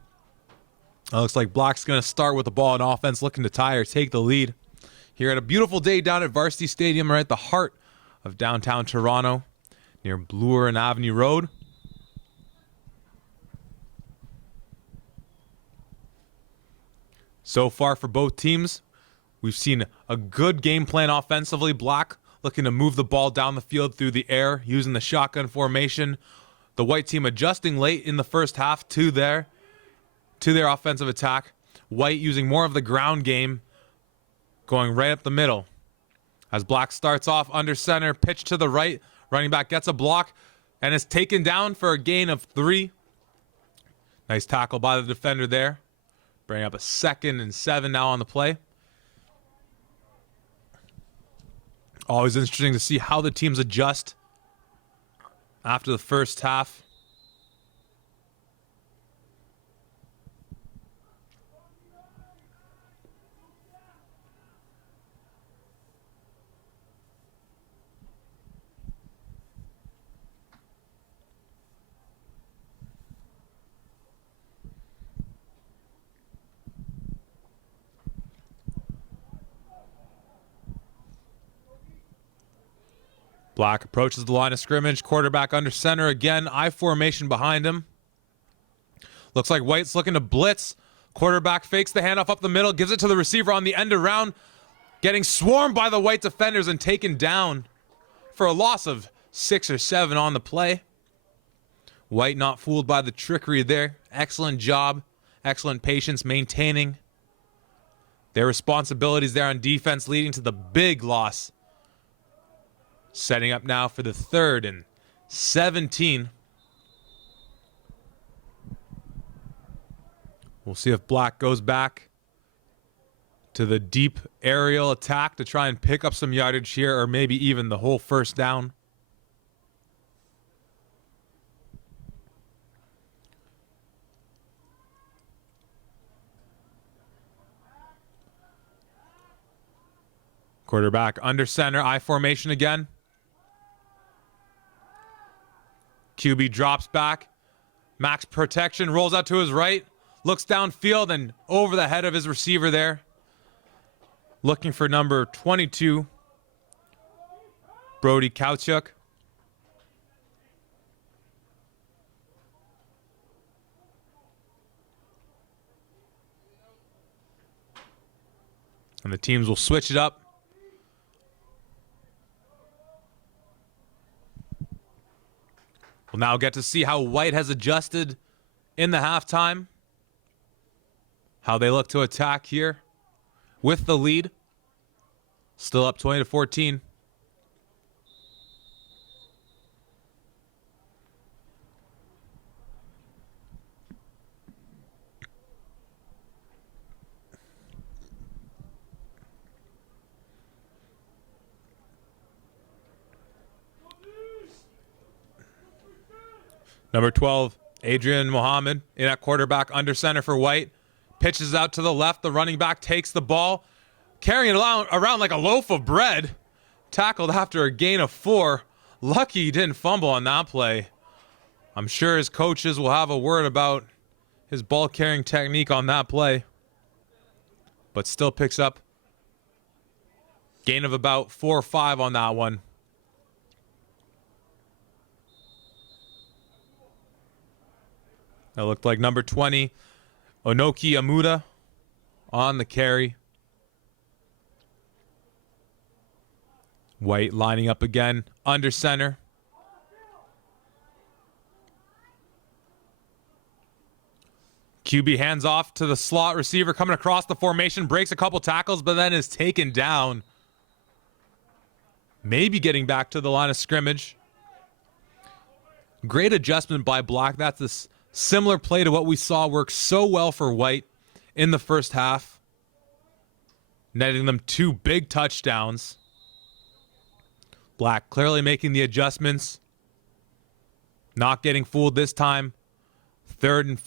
looks like Black's going to start with the ball on offense, looking to tie or take the lead. Here at a beautiful day down at Varsity Stadium, right at the heart of downtown Toronto, near Bloor and Avenue Road. So far for both teams, we've seen a good game plan offensively. Black looking to move the ball down the field through the air, using the shotgun formation. The white team adjusting late in the first half to their offensive attack. White using more of the ground game, going right up the middle. As Black starts off under center, pitch to the right. Running back gets a block and is taken down for a gain of 3. Nice tackle by the defender there. Bring up a 2nd and 7 now on the play. Always interesting to see how the teams adjust after the first half. Black approaches the line of scrimmage. Quarterback under center again. I formation behind him. Looks like White's looking to blitz. Quarterback fakes the handoff up the middle. Gives it to the receiver on the end around. Getting swarmed by the White defenders and taken down for a loss of 6 or 7 on the play. White not fooled by the trickery there. Excellent job. Excellent patience maintaining their responsibilities there on defense, leading to the big loss. Setting up now for the 3rd and 17. We'll see if Black goes back to the deep aerial attack to try and pick up some yardage here, or maybe even the whole first down. Quarterback under center, I formation again. QB drops back. Max protection, rolls out to his right. Looks downfield and over the head of his receiver there. Looking for number 22, Brody Kauchuk. And the teams will switch it up. We'll now get to see how White has adjusted in the halftime. How they look to attack here with the lead. Still up 20-14. Number 12, Adrian Mohammed in at quarterback under center for White. Pitches out to the left. The running back takes the ball, carrying it around like a loaf of bread. Tackled after a gain of 4. Lucky he didn't fumble on that play. I'm sure his coaches will have a word about his ball carrying technique on that play. But still picks up gain of about 4 or 5 on that one. That looked like number 20, Onoki Amuda, on the carry. White lining up again, under center. QB hands off to the slot receiver coming across the formation, breaks a couple tackles, but then is taken down. Maybe getting back to the line of scrimmage. Great adjustment by Black. That's this similar play to what we saw work so well for White in the first half, netting them 2 big touchdowns. Black clearly making the adjustments, not getting fooled this time. 3rd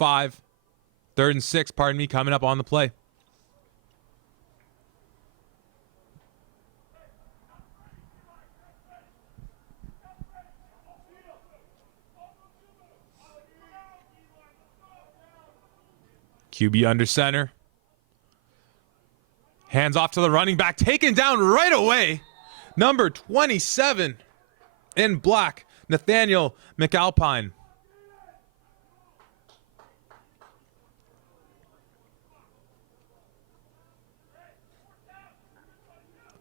and 6, pardon me, coming up on the play. QB under center. Hands off to the running back. Taken down right away. Number 27 in black, Nathaniel McAlpine.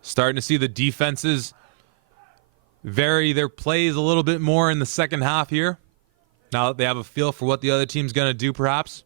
Starting to see the defenses vary their plays a little bit more in the second half here. Now that they have a feel for what the other team's going to do, perhaps.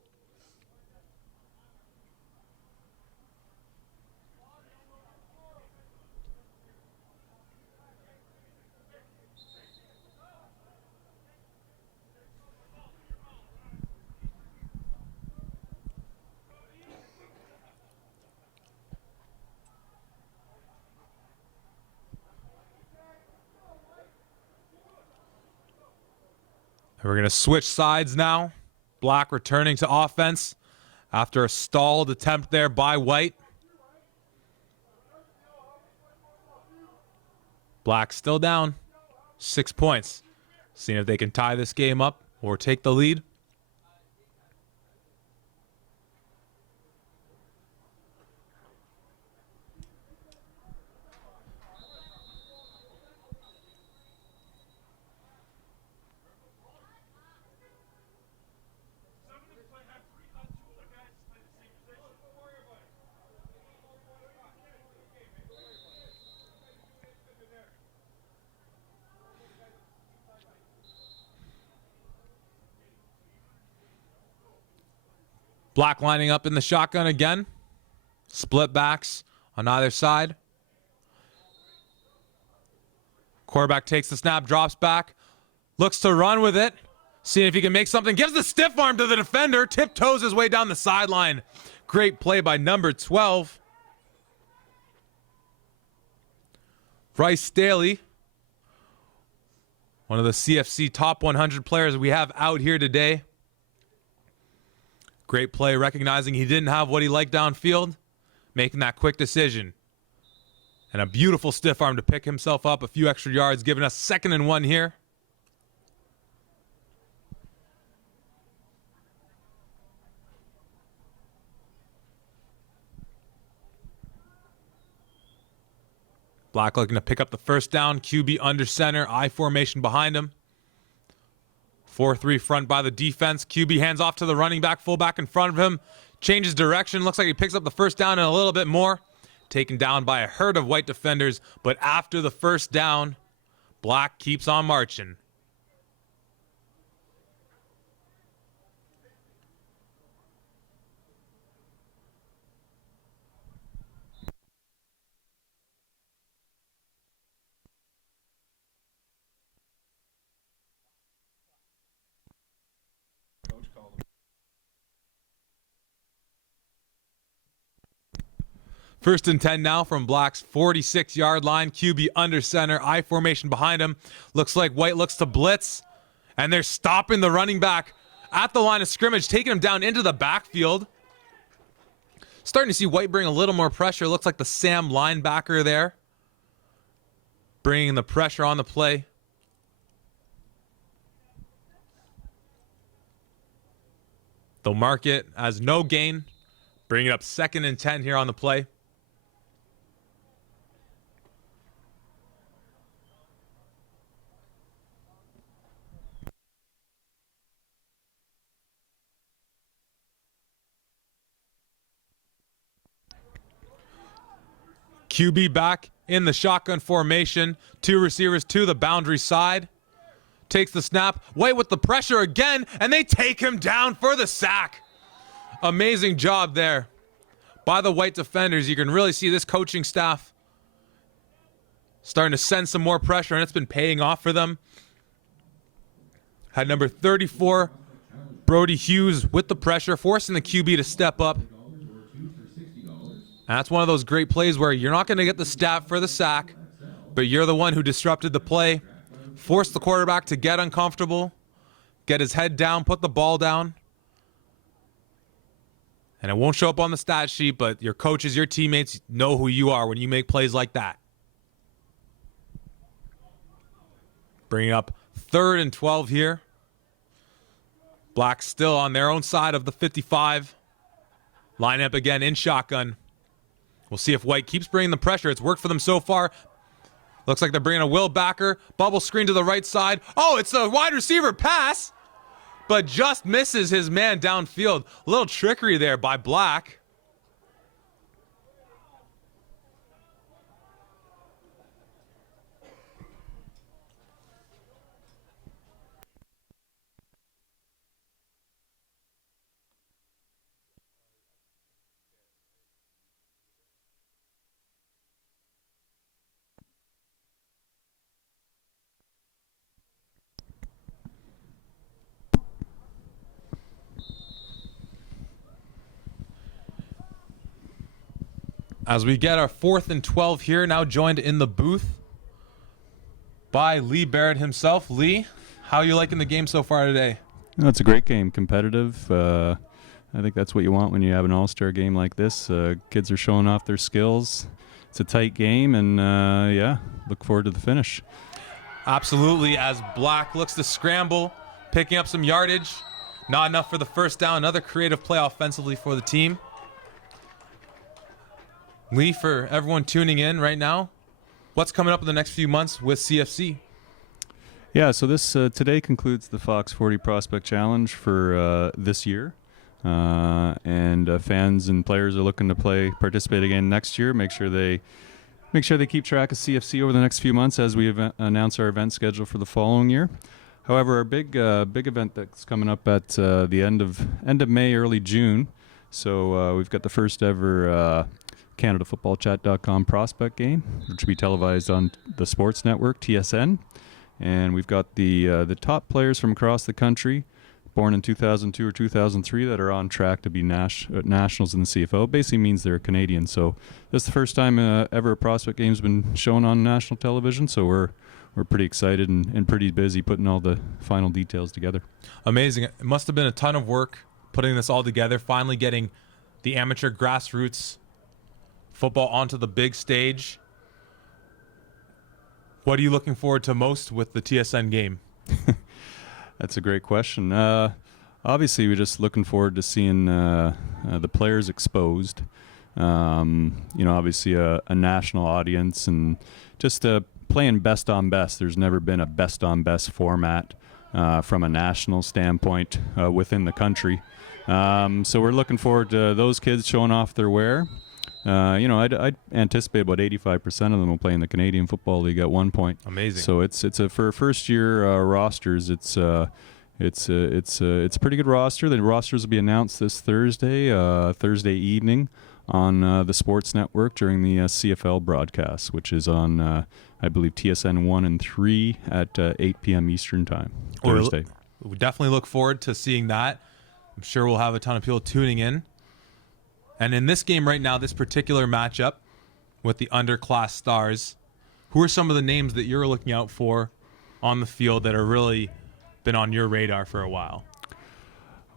We're going to switch sides now. Black returning to offense after a stalled attempt there by White. Black still down 6 points. Seeing if they can tie this game up or take the lead. Black lining up in the shotgun again. Split backs on either side. Quarterback takes the snap, drops back. Looks to run with it. Seeing if he can make something. Gives the stiff arm to the defender. Tiptoes his way down the sideline. Great play by number 12. Bryce Staley. One of the CFC top 100 players we have out here today. Great play, recognizing he didn't have what he liked downfield, making that quick decision. And a beautiful stiff arm to pick himself up a few extra yards, giving us 2nd and 1 here. Black looking to pick up the first down. QB under center, I formation behind him. 4-3 front by the defense. QB hands off to the running back, fullback in front of him. Changes direction. Looks like he picks up the first down and a little bit more. Taken down by a herd of White defenders. But after the first down, Black keeps on marching. First and 10 now from Black's 46-yard line. QB under center, I formation behind him. Looks like White looks to blitz, and they're stopping the running back at the line of scrimmage, taking him down into the backfield. Starting to see White bring a little more pressure. Looks like the Sam linebacker there, bringing the pressure on the play. They'll mark it as no gain, bringing up 2nd and 10 here on the play. QB back in the shotgun formation. 2 receivers to the boundary side. Takes the snap. White with the pressure again, and they take him down for the sack. Amazing job there by the White defenders. You can really see this coaching staff starting to send some more pressure, and it's been paying off for them. Had number 34, Brody Hughes, with the pressure, forcing the QB to step up. And that's one of those great plays where you're not going to get the stat for the sack, but you're the one who disrupted the play, forced the quarterback to get uncomfortable, get his head down, put the ball down. And it won't show up on the stat sheet, but your coaches, your teammates know who you are when you make plays like that. Bringing up 3rd and 12 here. Black still on their own side of the 55. Line up again in shotgun. We'll see if White keeps bringing the pressure. It's worked for them so far. Looks like they're bringing a Will backer. Bubble screen to the right side. Oh, it's a wide receiver pass, but just misses his man downfield. A little trickery there by Black. As we get our 4th and 12 here, now joined in the booth by Lee Barrett himself. Lee, how are you liking the game so far today? No, it's a great game, competitive. I think that's what you want when you have an all-star game like this. Kids are showing off their skills. It's a tight game, and yeah, look forward to the finish. Absolutely, as Black looks to scramble, picking up some yardage. Not enough for the first down. Another creative play offensively for the team. Lee, for everyone tuning in right now, what's coming up in the next few months with CFC? Yeah, so this today concludes the Fox 40 Prospect Challenge for this year. And fans and players are looking to participate again next year. Make sure they keep track of CFC over the next few months as we announce our event schedule for the following year. However, our big event that's coming up at the end of May, early June. So we've got the first ever CanadaFootballChat.com prospect game, which will be televised on the Sports Network, TSN. And we've got the top players from across the country, born in 2002 or 2003, that are on track to be nationals in the CFO. Basically means they're Canadian. So this is the first time ever a prospect game's been shown on national television. So we're pretty excited and pretty busy putting all the final details together. Amazing. It must have been a ton of work putting this all together, finally getting the amateur grassroots football onto the big stage. What are you looking forward to most with the TSN game? That's a great question. Obviously, we're just looking forward to seeing the players exposed. Obviously a national audience, and just playing best on best. There's never been a best on best format from a national standpoint within the country. So we're looking forward to those kids showing off their wear. I'd anticipate about 85% of them will play in the Canadian Football League at one point. Amazing. So it's for first year rosters. It's a pretty good roster. The rosters will be announced this Thursday evening on the Sports Network during the CFL broadcast, which is on I believe TSN 1 and 3 at 8 p.m. Eastern Time Thursday. We definitely look forward to seeing that. I'm sure we'll have a ton of people tuning in. And in this game right now, this particular matchup with the Underclass Stars, who are some of the names that you're looking out for on the field that are really been on your radar for a while?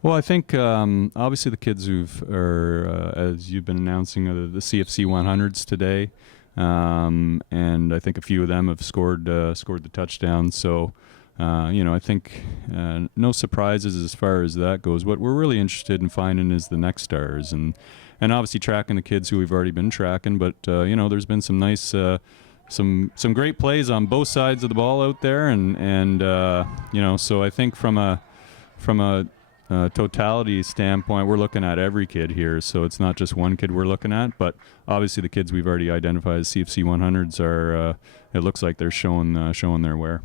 Well, I think obviously the kids as you've been announcing, the CFC 100s today, and I think a few of them have scored the touchdown. So, I think no surprises as far as that goes. What we're really interested in finding is the next stars, and obviously tracking the kids who we've already been tracking. But there's been some nice, some great plays on both sides of the ball out there, and so I think from a totality standpoint, we're looking at every kid here. So it's not just one kid we're looking at, but obviously the kids we've already identified as CFC 100s are. It looks like they're showing their wear.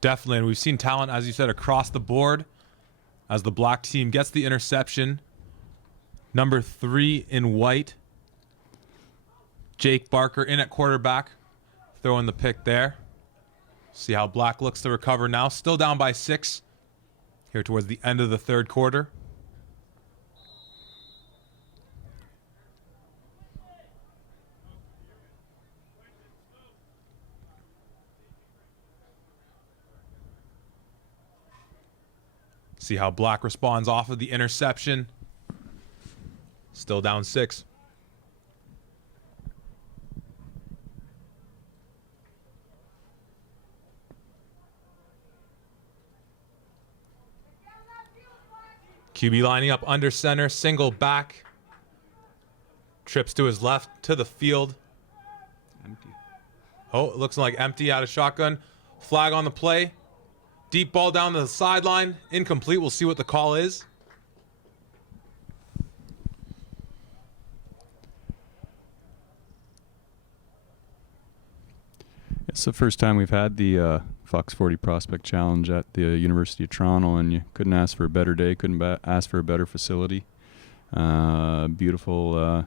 Definitely, and we've seen talent, as you said, across the board. As the Black team gets the interception, number 3 in white, Jake Barker in at quarterback, throwing the pick there. See how Black looks to recover now. Still down by 6 here towards the end of the third quarter. See how Black responds off of the interception. Still down 6. QB lining up under center, single back. Trips to his left to the field. Empty. Oh, it looks like empty out of shotgun. Flag on the play. Deep ball down to the sideline. Incomplete. We'll see what the call is. It's the first time we've had the Fox 40 Prospect Challenge at the University of Toronto, and you couldn't ask for a better day, couldn't ask for a better facility. Beautiful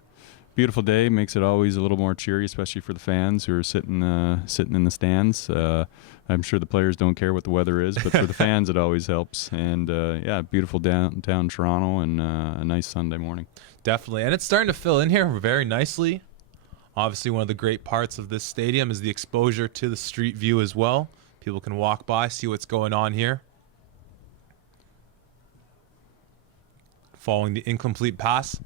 day, makes it always a little more cheery, especially for the fans who are sitting in the stands. I'm sure the players don't care what the weather is, but for the fans it always helps. And yeah, beautiful downtown Toronto, and a nice Sunday morning. Definitely, and it's starting to fill in here very nicely. Obviously, one of the great parts of this stadium is the exposure to the street view as well. People can walk by, see what's going on here. Following the incomplete pass.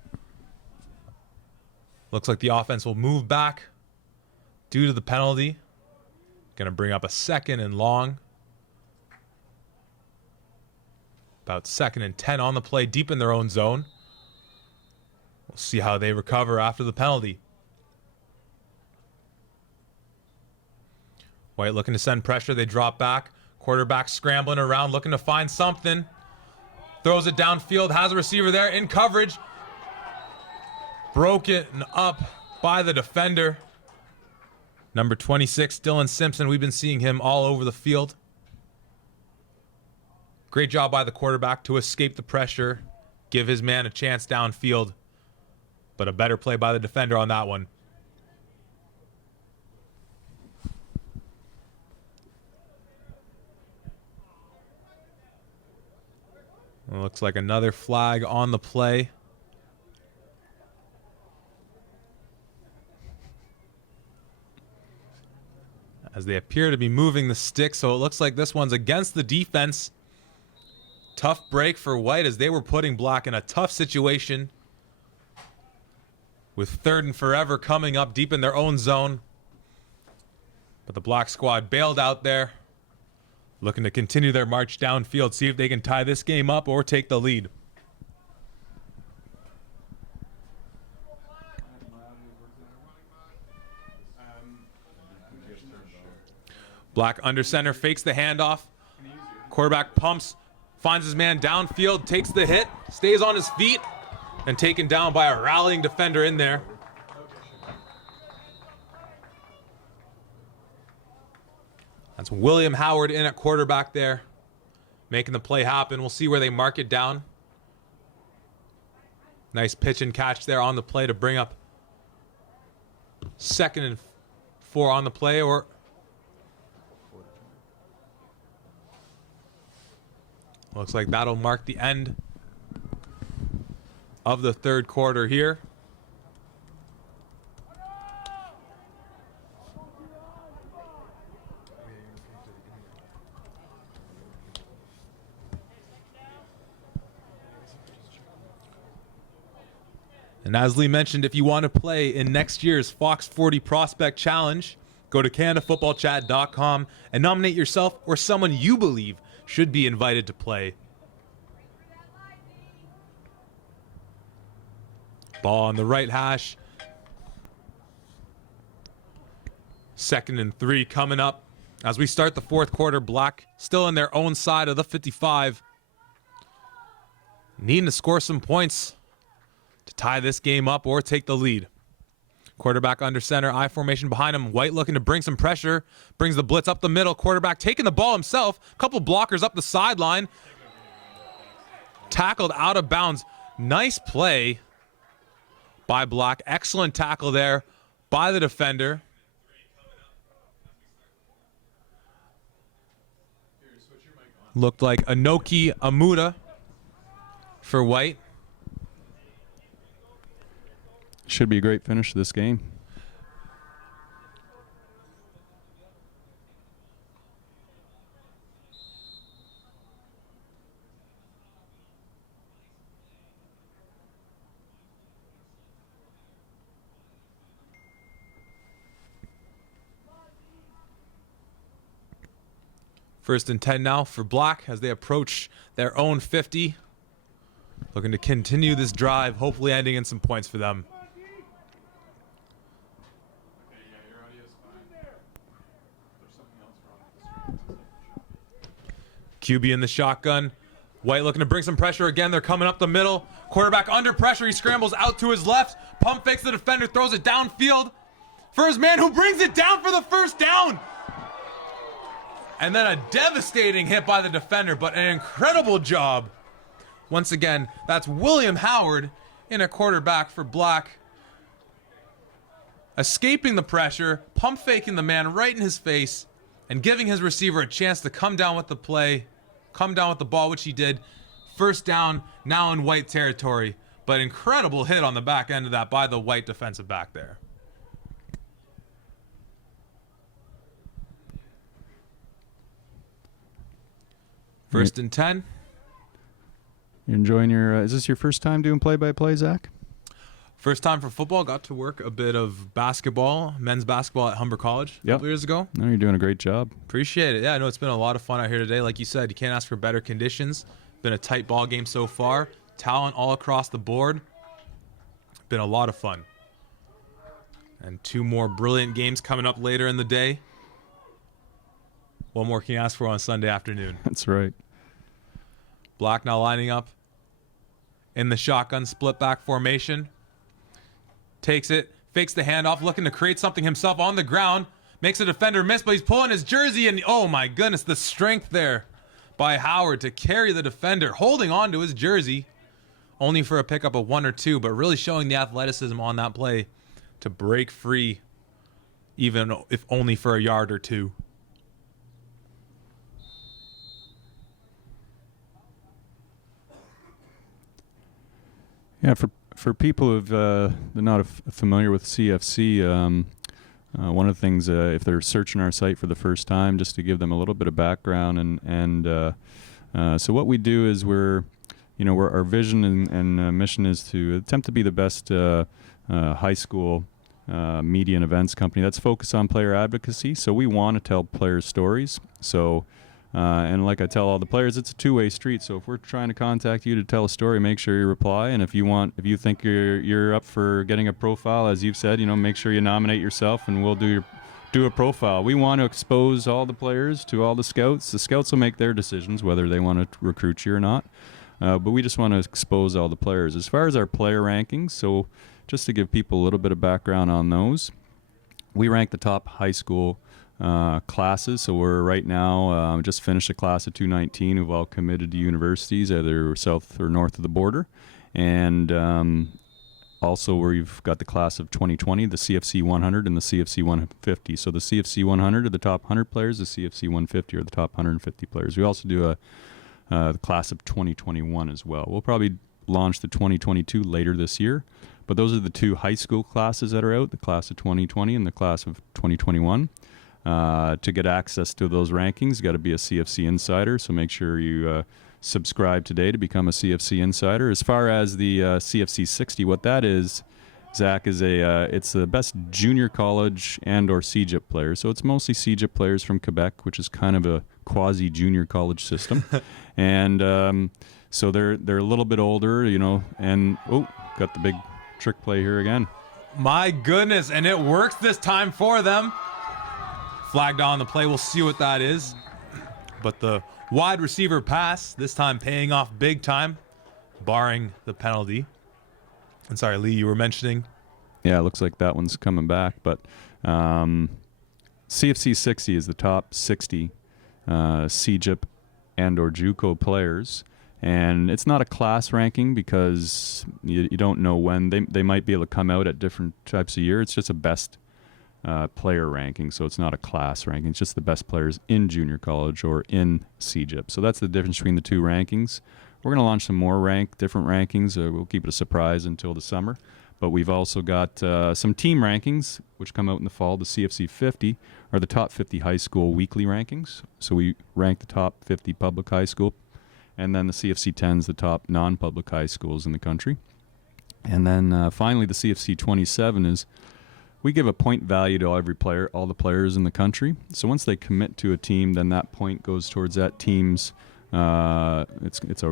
Looks like the offense will move back due to the penalty. Going to bring up a 2nd and long. About 2nd and 10 on the play, deep in their own zone. We'll see how they recover after the penalty. White looking to send pressure. They drop back. Quarterback scrambling around, looking to find something. Throws it downfield. Has a receiver there in coverage. Broken up by the defender. Number 26, Dylan Simpson. We've been seeing him all over the field. Great job by the quarterback to escape the pressure. Give his man a chance downfield. But a better play by the defender on that one. It looks like another flag on the play. As they appear to be moving the stick, so it looks like this one's against the defense. Tough break for White as they were putting Black in a tough situation. With 3rd and forever coming up deep in their own zone. But the Black squad bailed out there. Looking to continue their march downfield, see if they can tie this game up or take the lead. Black under center, fakes the handoff. Quarterback pumps, finds his man downfield, takes the hit, stays on his feet, and taken down by a rallying defender in there. That's William Howard in at quarterback there, making the play happen. We'll see where they mark it down. Nice pitch and catch there on the play to bring up 2nd and 4 on the play, or looks like that'll mark the end of the 3rd quarter here. And as Lee mentioned, if you want to play in next year's Fox 40 Prospect Challenge, go to CanadaFootballChat.com and nominate yourself or someone you believe should be invited to play. Ball on the right hash. 2nd and 3 coming up. As we start the 4th quarter, Black still in their own side of the 55. Needing to score some points to tie this game up or take the lead. Quarterback under center, I formation behind him. White looking to bring some pressure. Brings the blitz up the middle. Quarterback taking the ball himself. Couple blockers up the sideline. Tackled out of bounds. Nice play by Black. Excellent tackle there by the defender. Looked like Anoki Amuda for White. Should be a great finish to this game. First and 10 now for Black as they approach their own 50. Looking to continue this drive, hopefully ending in some points for them. QB in the shotgun. White looking to bring some pressure again. They're coming up the middle. Quarterback under pressure. He scrambles out to his left. Pump fakes the defender, throws it downfield for his man who brings it down for the first down. And then a devastating hit by the defender, but an incredible job. Once again, that's William Howard in a quarterback for Black. Escaping the pressure, pump faking the man right in his face, and giving his receiver a chance to come down with the play, come down with the ball, which he did. First down, now in White territory, but incredible hit on the back end of that by the White defensive back there. First and 10. You enjoying your? Is this your first time doing play-by-play, Zach? First time for football. Got to work a bit of basketball, men's basketball at Humber College a couple years ago. No, you're doing a great job. Appreciate it. Yeah, I know it's been a lot of fun out here today. Like you said, you can't ask for better conditions. Been a tight ball game so far. Talent all across the board. Been a lot of fun. And 2 more brilliant games coming up later in the day. What more can you ask for on Sunday afternoon? That's right. Black now lining up in the shotgun split back formation. Takes it, fakes the handoff, looking to create something himself on the ground. Makes a defender miss, but he's pulling his jersey, and oh my goodness, the strength there by Howard to carry the defender, holding on to his jersey, only for a pickup of 1 or 2, but really showing the athleticism on that play to break free, even if only for a yard or 2. Yeah, for people who've they're not familiar with CFC, one of the things if they're searching our site for the first time, just to give them a little bit of background, and so what we do is our vision and mission is to attempt to be the best high school media and events company that's focused on player advocacy. So we want to tell players' stories. So. And like I tell all the players, it's a two-way street. So if we're trying to contact you to tell a story, make sure you reply. And if you think you're up for getting a profile, as you've said, make sure you nominate yourself, and we'll do a profile. We want to expose all the players to all the scouts. The scouts will make their decisions whether they want to recruit you or not. But we just want to expose all the players. As far as our player rankings, so just to give people a little bit of background on those, we rank the top high school classes. So we're right now just finished a class of 219 who've all committed to universities either south or north of the border, and also we've got the class of 2020, the CFC 100 and the CFC 150. So the CFC 100 are the top 100 players, the CFC 150 are the top 150 players. We also do the class of 2021 as well. We'll probably launch the 2022 later this year, but those are the 2 high school classes that are out, the class of 2020 and the class of 2021. To get access to those rankings, you got to be a CFC Insider, so make sure you subscribe today to become a CFC Insider. As far as the CFC 60, what that is, Zach, is it's the best junior college and or CJIP players. So it's mostly CJIP players from Quebec, which is kind of a quasi-junior college system. And so they're a little bit older, and got the big trick play here again. My goodness, and it works this time for them. Flagged on the play. We'll see what that is. But the wide receiver pass, this time paying off big time, barring the penalty. And sorry, Lee, you were mentioning. Yeah, it looks like that one's coming back. But CFC 60 is the top 60 CJIP and or JUCO players. And it's not a class ranking because you don't know when. They might be able to come out at different types of year. It's just a best player ranking, so it's not a class ranking. It's just the best players in junior college or in CJIP. So that's the difference between the 2 rankings. We're going to launch some more different rankings. We'll keep it a surprise until the summer. But we've also got some team rankings, which come out in the fall. The CFC 50 are the top 50 high school weekly rankings. So we rank the top 50 public high school. And then the CFC 10 is the top non-public high schools in the country. And then finally, the CFC 27 is we give a point value to every player, all the players in the country. So once they commit to a team, then that point goes towards that team's. It's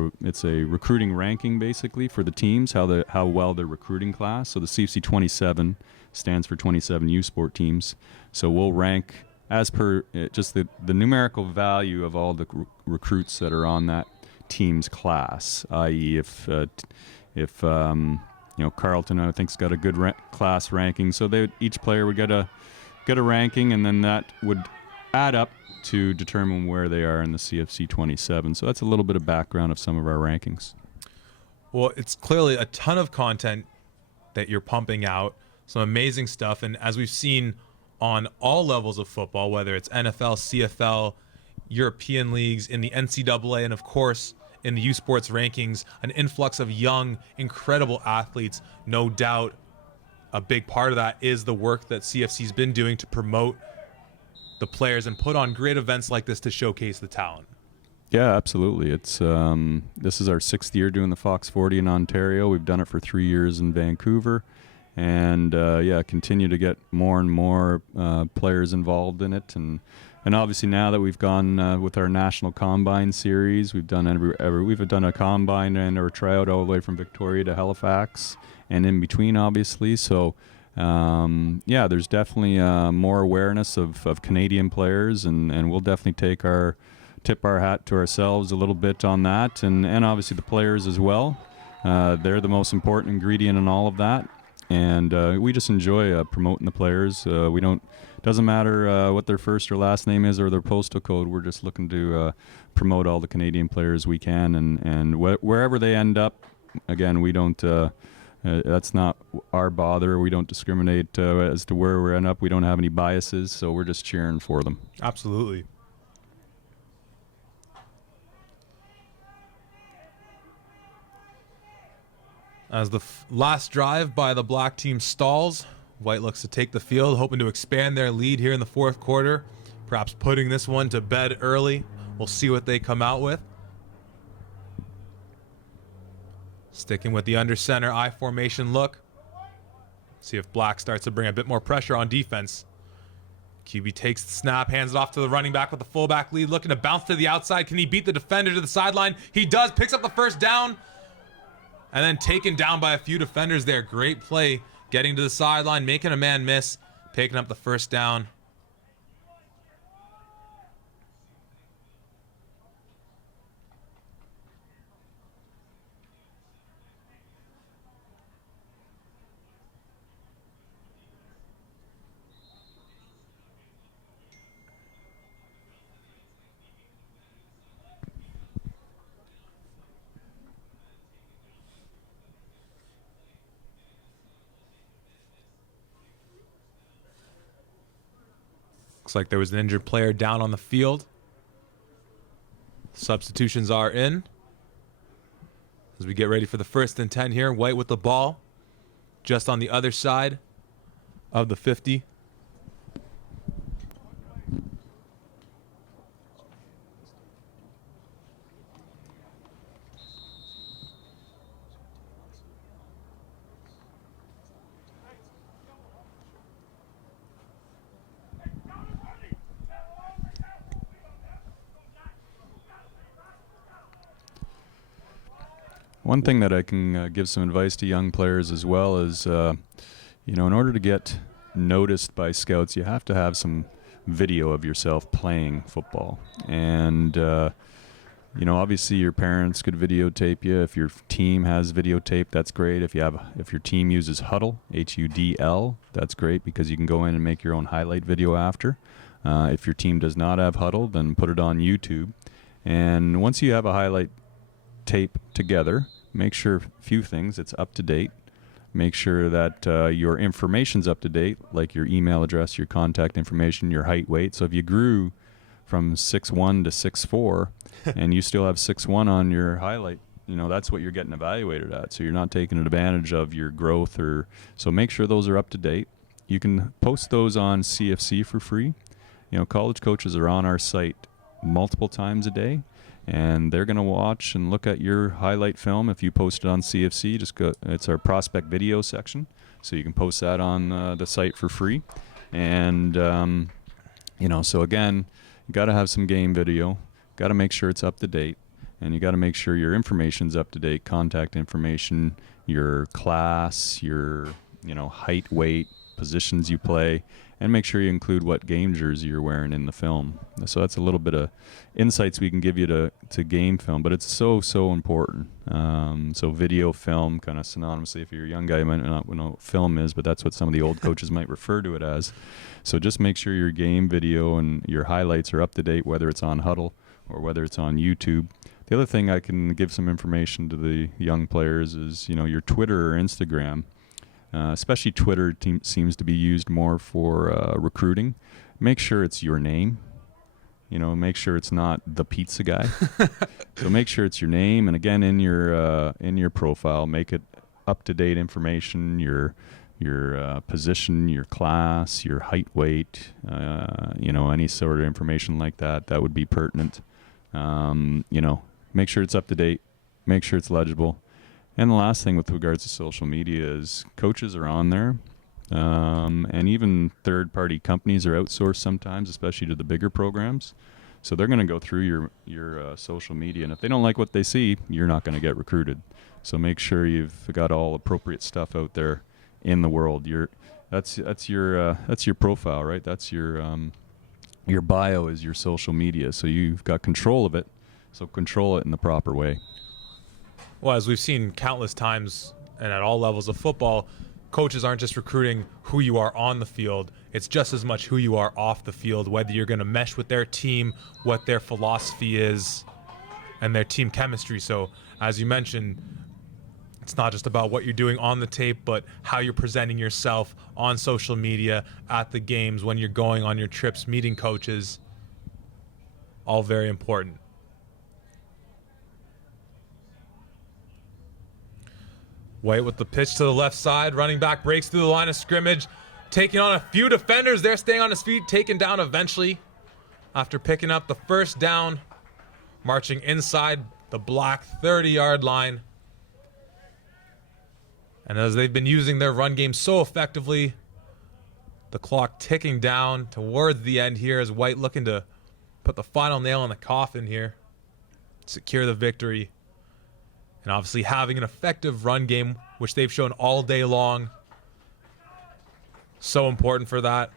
a recruiting ranking basically for the teams, how well they're recruiting class. So the CFC 27 stands for 27 U Sport teams. So we'll rank as per just the numerical value of all the recruits that are on that team's class, i.e. if Carleton, I think's got a good class ranking, so each player would get a ranking, and then that would add up to determine where they are in the CFC 27. So that's a little bit of background of some of our rankings. Well, it's clearly a ton of content that you're pumping out, some amazing stuff, and as we've seen on all levels of football, whether it's NFL, CFL, European leagues, in the NCAA, and of course in the U Sports rankings, an influx of young, incredible athletes. No doubt a big part of that is the work that CFC's been doing to promote the players and put on great events like this to showcase the talent. Yeah, absolutely. It's this is our 6th year doing the Fox 40 in Ontario. We've done it for 3 years in Vancouver, and continue to get more and more players involved in it. And obviously now that we've gone with our National Combine series, we've done we've done a combine and a tryout all the way from Victoria to Halifax and in between, obviously. So there's definitely more awareness of Canadian players, and we'll definitely tip our hat to ourselves a little bit on that, and obviously the players as well. They're the most important ingredient in all of that, and we just enjoy promoting the players. Doesn't matter what their first or last name is or their postal code. We're just looking to promote all the Canadian players we can, and wherever they end up, again, we don't. That's not our bother. We don't discriminate as to where we end up. We don't have any biases, so we're just cheering for them. Absolutely. As the last drive by the black team stalls, White looks to take the field, hoping to expand their lead here in the 4th quarter, perhaps putting this one to bed early. We'll see what they come out with. Sticking with the under center I formation look. See if Black starts to bring a bit more pressure on defense. QB takes the snap, hands it off to the running back with the fullback lead, looking to bounce to the outside. Can he beat the defender to the sideline? He does, picks up the first down, and then taken down by a few defenders there. Great play, getting to the sideline, making a man miss, picking up the first down. Looks like there was an injured player down on the field. Substitutions are in. As we get ready for the 1st and 10 here, White with the ball just on the other side of the 50. One thing that I can give some advice to young players as well is, in order to get noticed by scouts, you have to have some video of yourself playing football. And, obviously your parents could videotape you. If your team has videotape, that's great. If your team uses Huddle, HUDL, that's great because you can go in and make your own highlight video after. If your team does not have Huddle, then put it on YouTube. And once you have a highlight tape together, make sure a few things, it's up to date. Make sure that your information's up to date, like your email address, your contact information, your height, weight. So if you grew from 6'1" to 6'4", and you still have 6'1" on your highlight, that's what you're getting evaluated at. So you're not taking advantage of your growth, so make sure those are up to date. You can post those on CFC for free. College coaches are on our site multiple times a day, and they're going to watch and look at your highlight film. If you post it on CFC, just go. It's our prospect video section, so you can post that on the site for free. And so again, you got to have some game video. Got to make sure it's up to date, and you got to make sure your information's up to date. Contact information, your class, your height, weight, positions you play, and make sure you include what game jersey you're wearing in the film. So that's a little bit of insights we can give you to game film, but it's so important. So video, film, kind of synonymously. If you're a young guy, you might not know what film is, but that's what some of the old coaches might refer to it as. So just make sure your game video and your highlights are up to date, whether it's on Huddle or whether it's on YouTube. The other thing I can give some information to the young players is, your Twitter or Instagram. Especially Twitter seems to be used more for recruiting. Make sure it's your name. Make sure it's not the pizza guy. So make sure it's your name, and again in your profile, make it up-to-date information. Your position, your class, your height, weight. Any sort of information like that would be pertinent. Make sure it's up to date. Make sure it's legible. And the last thing with regards to social media is coaches are on there, and even third-party companies are outsourced sometimes, especially to the bigger programs. So they're going to go through your social media, and if they don't like what they see, you're not going to get recruited. So make sure you've got all appropriate stuff out there in the world. That's your profile, right? That's your bio is your social media. So you've got control of it. So control it in the proper way. Well, as we've seen countless times and at all levels of football, coaches aren't just recruiting who you are on the field. It's just as much who you are off the field, whether you're going to mesh with their team, what their philosophy is, and their team chemistry. So, as you mentioned, it's not just about what you're doing on the tape, but how you're presenting yourself on social media, at the games, when you're going on your trips, meeting coaches. All very important. White with the pitch to the left side. Running back breaks through the line of scrimmage. Taking on a few defenders. They're staying on his feet. Taken down eventually after picking up the first down. Marching inside the black 30-yard line. And as they've been using their run game so effectively, the clock ticking down towards the end here as White looking to put the final nail in the coffin here. Secure the victory. And obviously having an effective run game, which they've shown all day long. So important for that.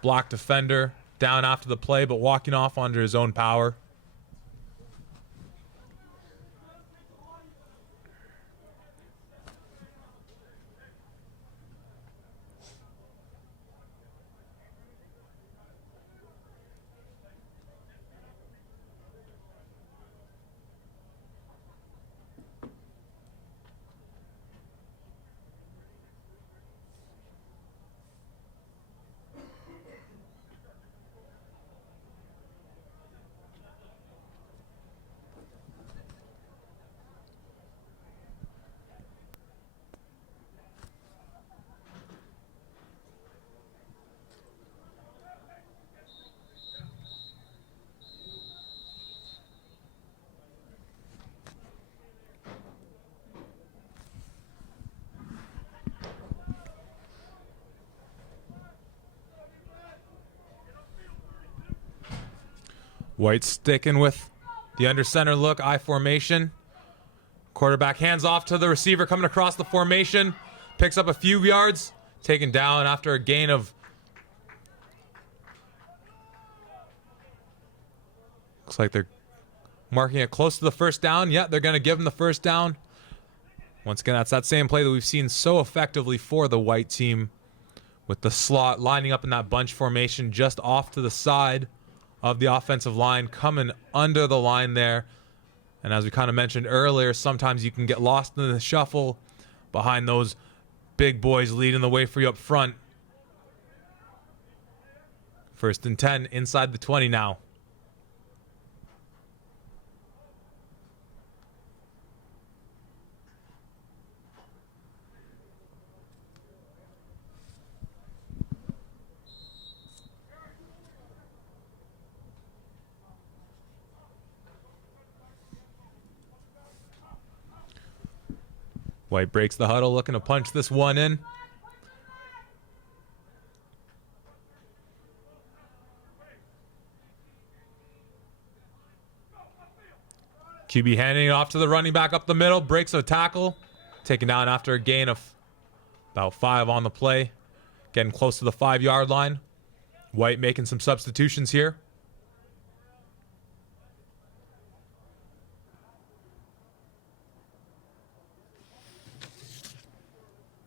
Block defender down after the play, but walking off under his own power. White sticking with the under center look, I formation. Quarterback hands off to the receiver coming across the formation. Picks up a few yards. Taken down after a gain of... Looks like they're marking it close to the first down. Yeah, they're going to give him the first down. Once again, that's that same play that we've seen so effectively for the White team. With the slot lining up in that bunch formation just off to the side of the offensive line, coming under the line there. And as we kind of mentioned earlier, sometimes you can get lost in the shuffle behind those big boys leading the way for you up front. First and 10 inside the 20 now. White breaks the huddle, looking to punch this one in. QB handing it off to the running back up the middle, breaks a tackle, taken down after a gain of about 5 on the play. Getting close to the 5-yard line. White making some substitutions here.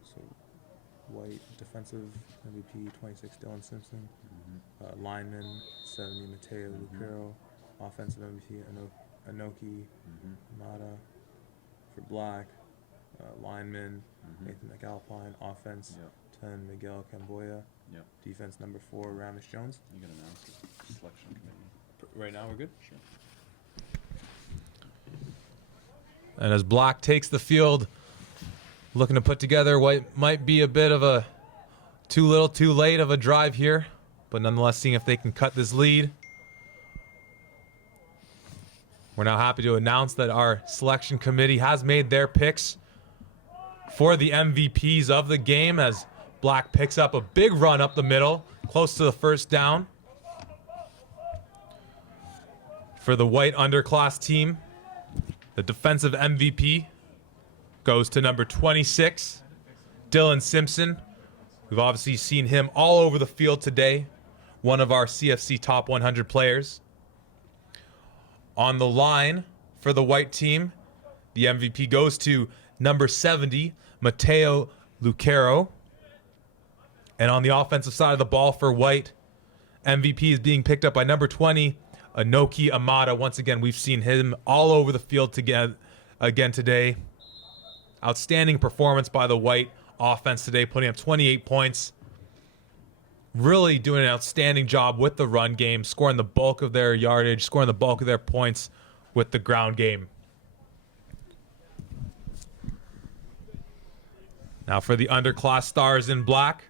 So, White, defensive MVP, 26, Dylan Simpson. Lineman, 70, Mateo Lucero. Offensive MVP, Anoki Amada. For Black, lineman, Nathan McAlpine. Offense, 10, Miguel Camboya. Defense, number 4, Ramesh Jones. You can announce the selection committee. Right now, we're good? Sure. And as Black takes the field, looking to put together what might be a bit of a too little, too late of a drive here, but nonetheless seeing if they can cut this lead. We're now happy to announce that our selection committee has made their picks for the MVPs of the game as Black picks up a big run up the middle, close to the first down. For the White Underclass team, the defensive MVP goes to number 26, Dylan Simpson. We've obviously seen him all over the field today, one of our CFC top 100 players. On the line for the White team, the MVP goes to number 70, Mateo Lucero. And on the offensive side of the ball for White, MVP is being picked up by number 20, Anoki Amada. Once again, we've seen him all over the field again today. Outstanding performance by the White offense today, putting up 28 points. Really doing an outstanding job with the run game, scoring the bulk of their yardage, scoring the bulk of their points with the ground game. Now for the Underclass Stars in Black,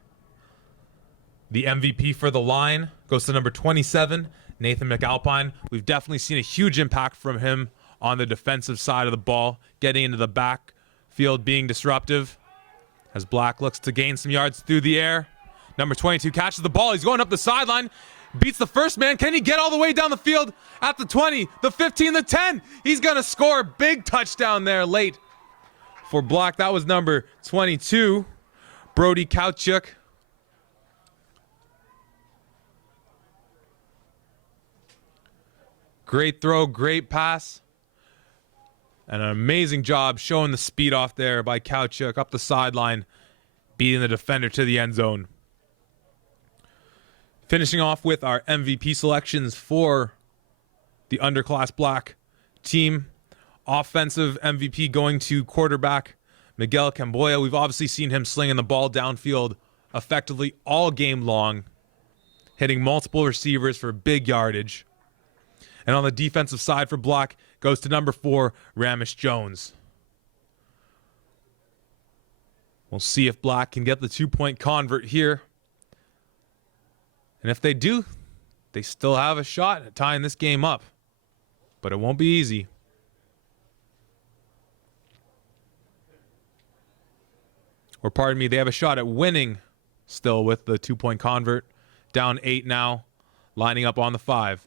the MVP for the line goes to number 27, Nathan McAlpine. We've definitely seen a huge impact from him on the defensive side of the ball, getting into the backfield, being disruptive. As Black looks to gain some yards through the air. Number 22 catches the ball. He's going up the sideline. Beats the first man. Can he get all the way down the field at the 20, the 15, the 10? He's going to score. Big touchdown there late for Black. That was number 22, Brody Kauchuk. Great throw, great pass. And an amazing job showing the speed off there by Kauchuk up the sideline, beating the defender to the end zone. Finishing off with our MVP selections for the Underclass Black team. Offensive MVP going to quarterback Miguel Camboya. We've obviously seen him slinging the ball downfield effectively all game long, hitting multiple receivers for big yardage. And on the defensive side for Black goes to number 4, Ramesh Jones. We'll see if Black can get the 2-point convert here. And if they do, they still have a shot at tying this game up. But it won't be easy. Or pardon me, they have a shot at winning still with the 2-point convert. Down 8 now, lining up on the 5.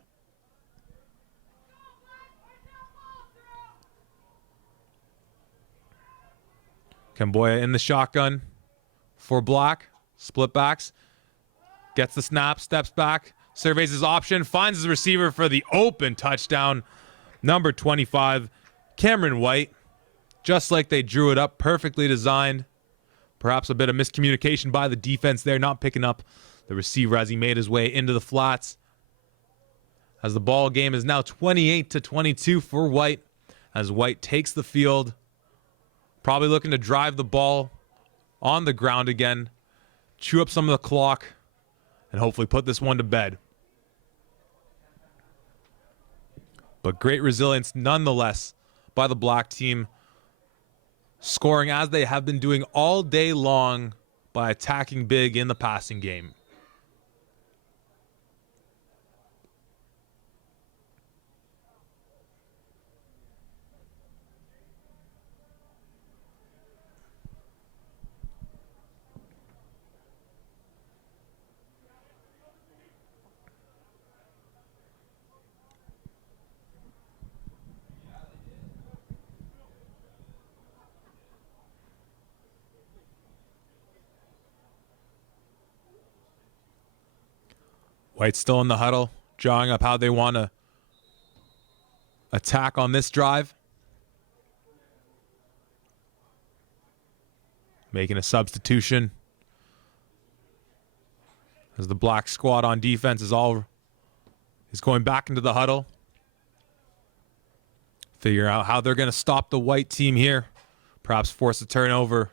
Camboya in the shotgun for Black. Split backs. Gets the snap, steps back, surveys his option, finds his receiver for the open touchdown. Number 25, Cameron White. Just like they drew it up, perfectly designed. Perhaps a bit of miscommunication by the defense there, not picking up the receiver as he made his way into the flats. As the ball game is now 28-22 for White, as White takes the field. Probably looking to drive the ball on the ground again, chew up some of the clock, and hopefully put this one to bed. But great resilience nonetheless by the Black team, scoring as they have been doing all day long by attacking big in the passing game. White's still in the huddle, drawing up how they want to attack on this drive. Making a substitution as the black squad on defense is going back into the huddle. Figure out how they're going to stop the white team here. Perhaps force a turnover.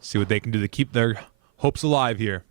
See what they can do to keep their hopes alive here.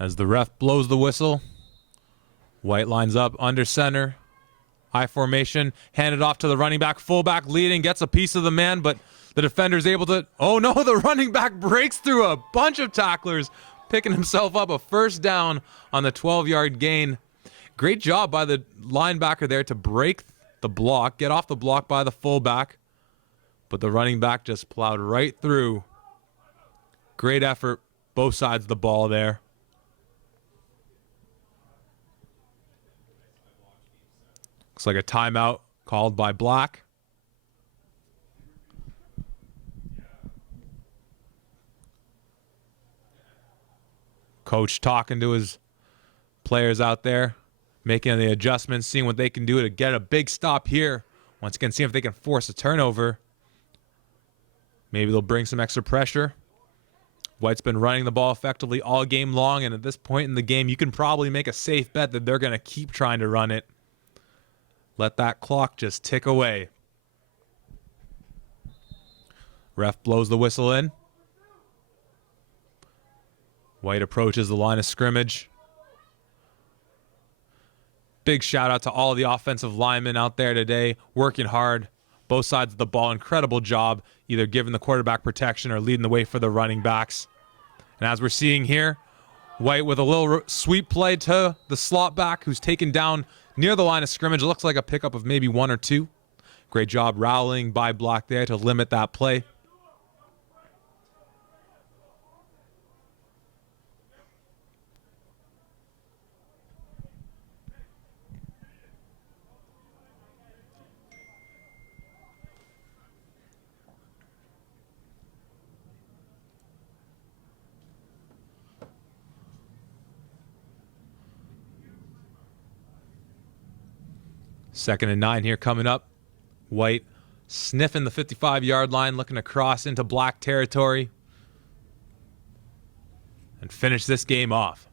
As the ref blows the whistle, White lines up under center. I formation, handed off to the running back, fullback leading, gets a piece of the man, but the defender's able to, oh no, the running back breaks through a bunch of tacklers, picking himself up a first down on the 12-yard gain. Great job by the linebacker there to break the block, get off the block by the fullback, but the running back just plowed right through. Great effort, both sides of the ball there. Looks like a timeout called by Black. Coach talking to his players out there, making the adjustments, seeing what they can do to get a big stop here. Once again, seeing if they can force a turnover. Maybe they'll bring some extra pressure. White's been running the ball effectively all game long, and at this point in the game, you can probably make a safe bet that they're going to keep trying to run it. Let that clock just tick away. Ref blows the whistle in. White approaches the line of scrimmage. Big shout out to all the offensive linemen out there today, working hard. Both sides of the ball, incredible job, either giving the quarterback protection or leading the way for the running backs. And as we're seeing here, White with a little sweep play to the slot back who's taken down near the line of scrimmage. It looks like a pickup of maybe one or two. Great job rallying by Black there to limit that play. Second and 9 here coming up. White sniffing the 55-yard line, looking to cross into Black territory and finish this game off.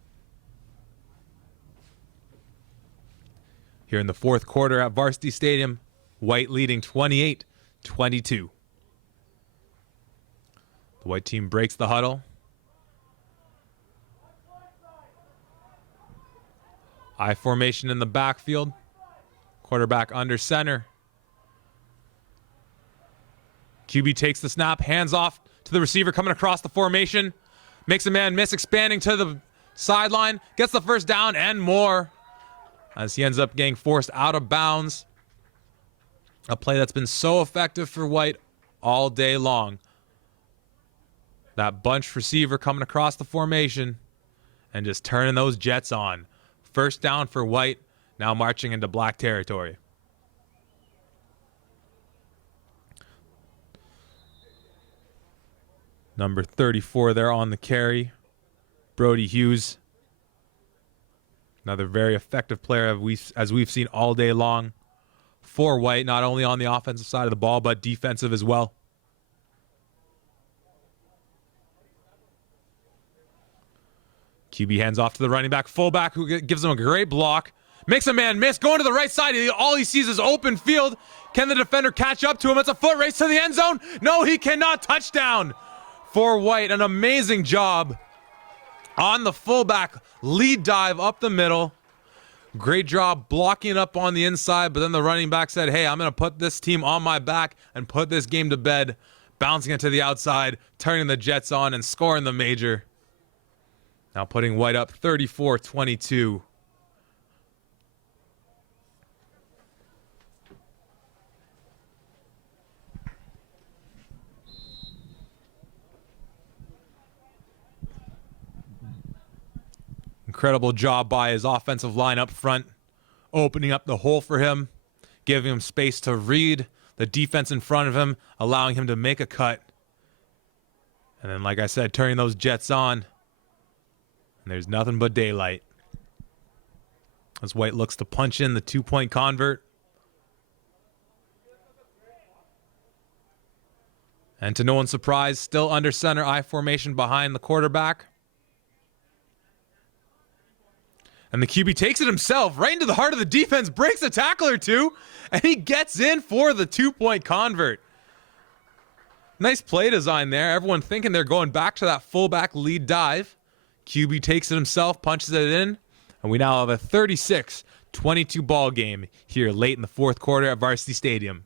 Here in the fourth quarter at Varsity Stadium, White leading 28-22. The white team breaks the huddle. I formation in the backfield. Quarterback under center. QB takes the snap, hands off to the receiver coming across the formation. Makes a man miss, expanding to the sideline. Gets the first down and more as he ends up getting forced out of bounds. A play that's been so effective for White all day long. That bunch receiver coming across the formation and just turning those Jets on. First down for White. Now marching into Black territory. Number 34 there on the carry. Brody Hughes. Another very effective player as we've seen all day long for White, not only on the offensive side of the ball, but defensive as well. QB hands off to the running back, fullback, who gives him a great block. Makes a man miss, going to the right side. All he sees is open field. Can the defender catch up to him? It's a foot race to the end zone. No, he cannot. Touchdown for White. An amazing job on the fullback lead dive up the middle. Great job blocking up on the inside, but then the running back said, hey, I'm going to put this team on my back and put this game to bed, bouncing it to the outside, turning the Jets on, and scoring the major. Now putting White up 34-22. Incredible job by his offensive line up front, opening up the hole for him, giving him space to read the defense in front of him, allowing him to make a cut. And then, like I said, turning those Jets on. And there's nothing but daylight. As White looks to punch in the two-point convert. And to no one's surprise, still under center I formation behind the quarterback. And the QB takes it himself right into the heart of the defense, breaks a tackle or two, and he gets in for the two-point convert. Nice play design there. Everyone thinking they're going back to that fullback lead dive. QB takes it himself, punches it in, and we now have a 36-22 ball game here late in the fourth quarter at Varsity Stadium.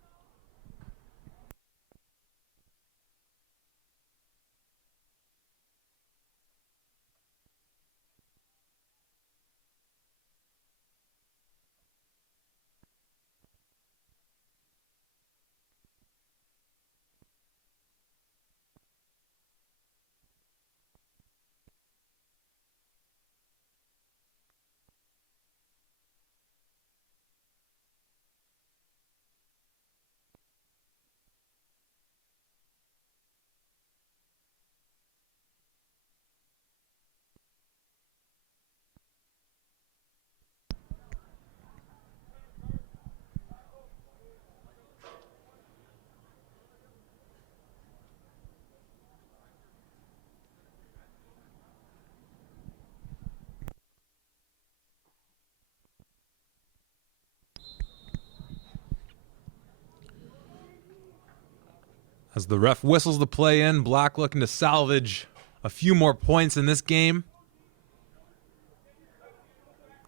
As the ref whistles the play in, Black looking to salvage a few more points in this game.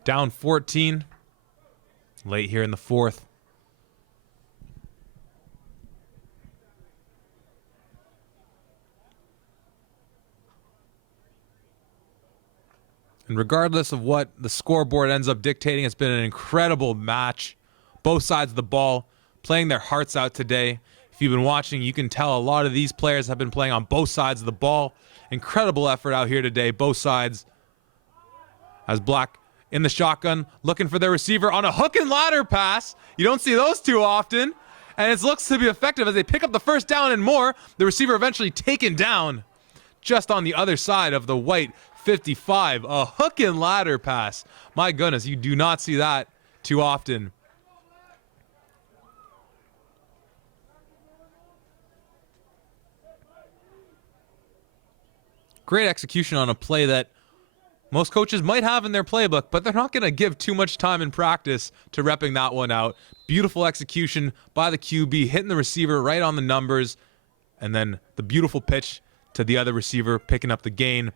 Down 14, late here in the fourth. And regardless of what the scoreboard ends up dictating, it's been an incredible match. Both sides of the ball playing their hearts out today. If you've been watching, you can tell a lot of these players have been playing on both sides of the ball. Incredible effort out here today, both sides. As Black in the shotgun, looking for their receiver on a hook and ladder pass. You don't see those too often. And it looks to be effective as they pick up the first down and more. The receiver eventually taken down just on the other side of the White 55. A hook and ladder pass. My goodness, you do not see that too often. Great execution on a play that most coaches might have in their playbook, but they're not going to give too much time in practice to repping that one out. Beautiful execution by the QB, hitting the receiver right on the numbers, and then the beautiful pitch to the other receiver, picking up the gain.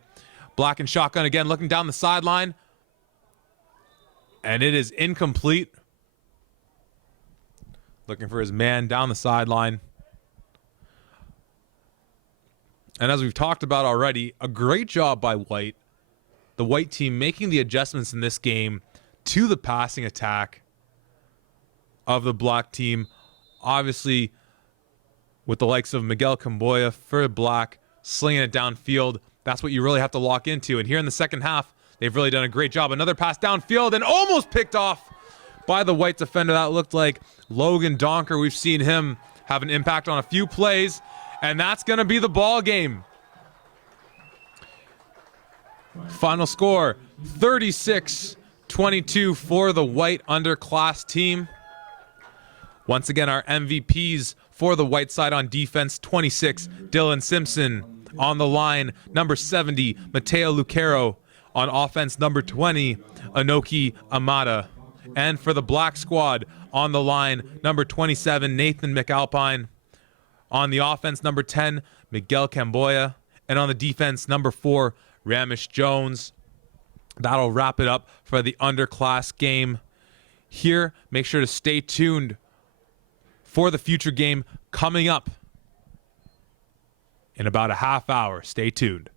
Black and shotgun again, looking down the sideline, and it is incomplete. Looking for his man down the sideline. And as we've talked about already, a great job by White. The White team making the adjustments in this game to the passing attack of the Black team. Obviously, with the likes of Miguel Camboya for Black, slinging it downfield. That's what you really have to lock into. And here in the second half, they've really done a great job. Another pass downfield and almost picked off by the White defender. That looked like Logan Donker. We've seen him have an impact on a few plays. And that's going to be the ball game. Final score, 36-22 for the White Underclass team. Once again, our MVPs for the White side on defense, 26, Dylan Simpson. On the line, number 70, Mateo Lucero. On offense, number 20, Anoki Amada. And for the Black squad, on the line, number 27, Nathan McAlpine. On the offense, number 10, Miguel Camboya. And on the defense, number 4, Ramesh Jones. that'll wrap it up for the Underclass game here. Make sure to stay tuned for the future game coming up in about a half hour. Stay tuned.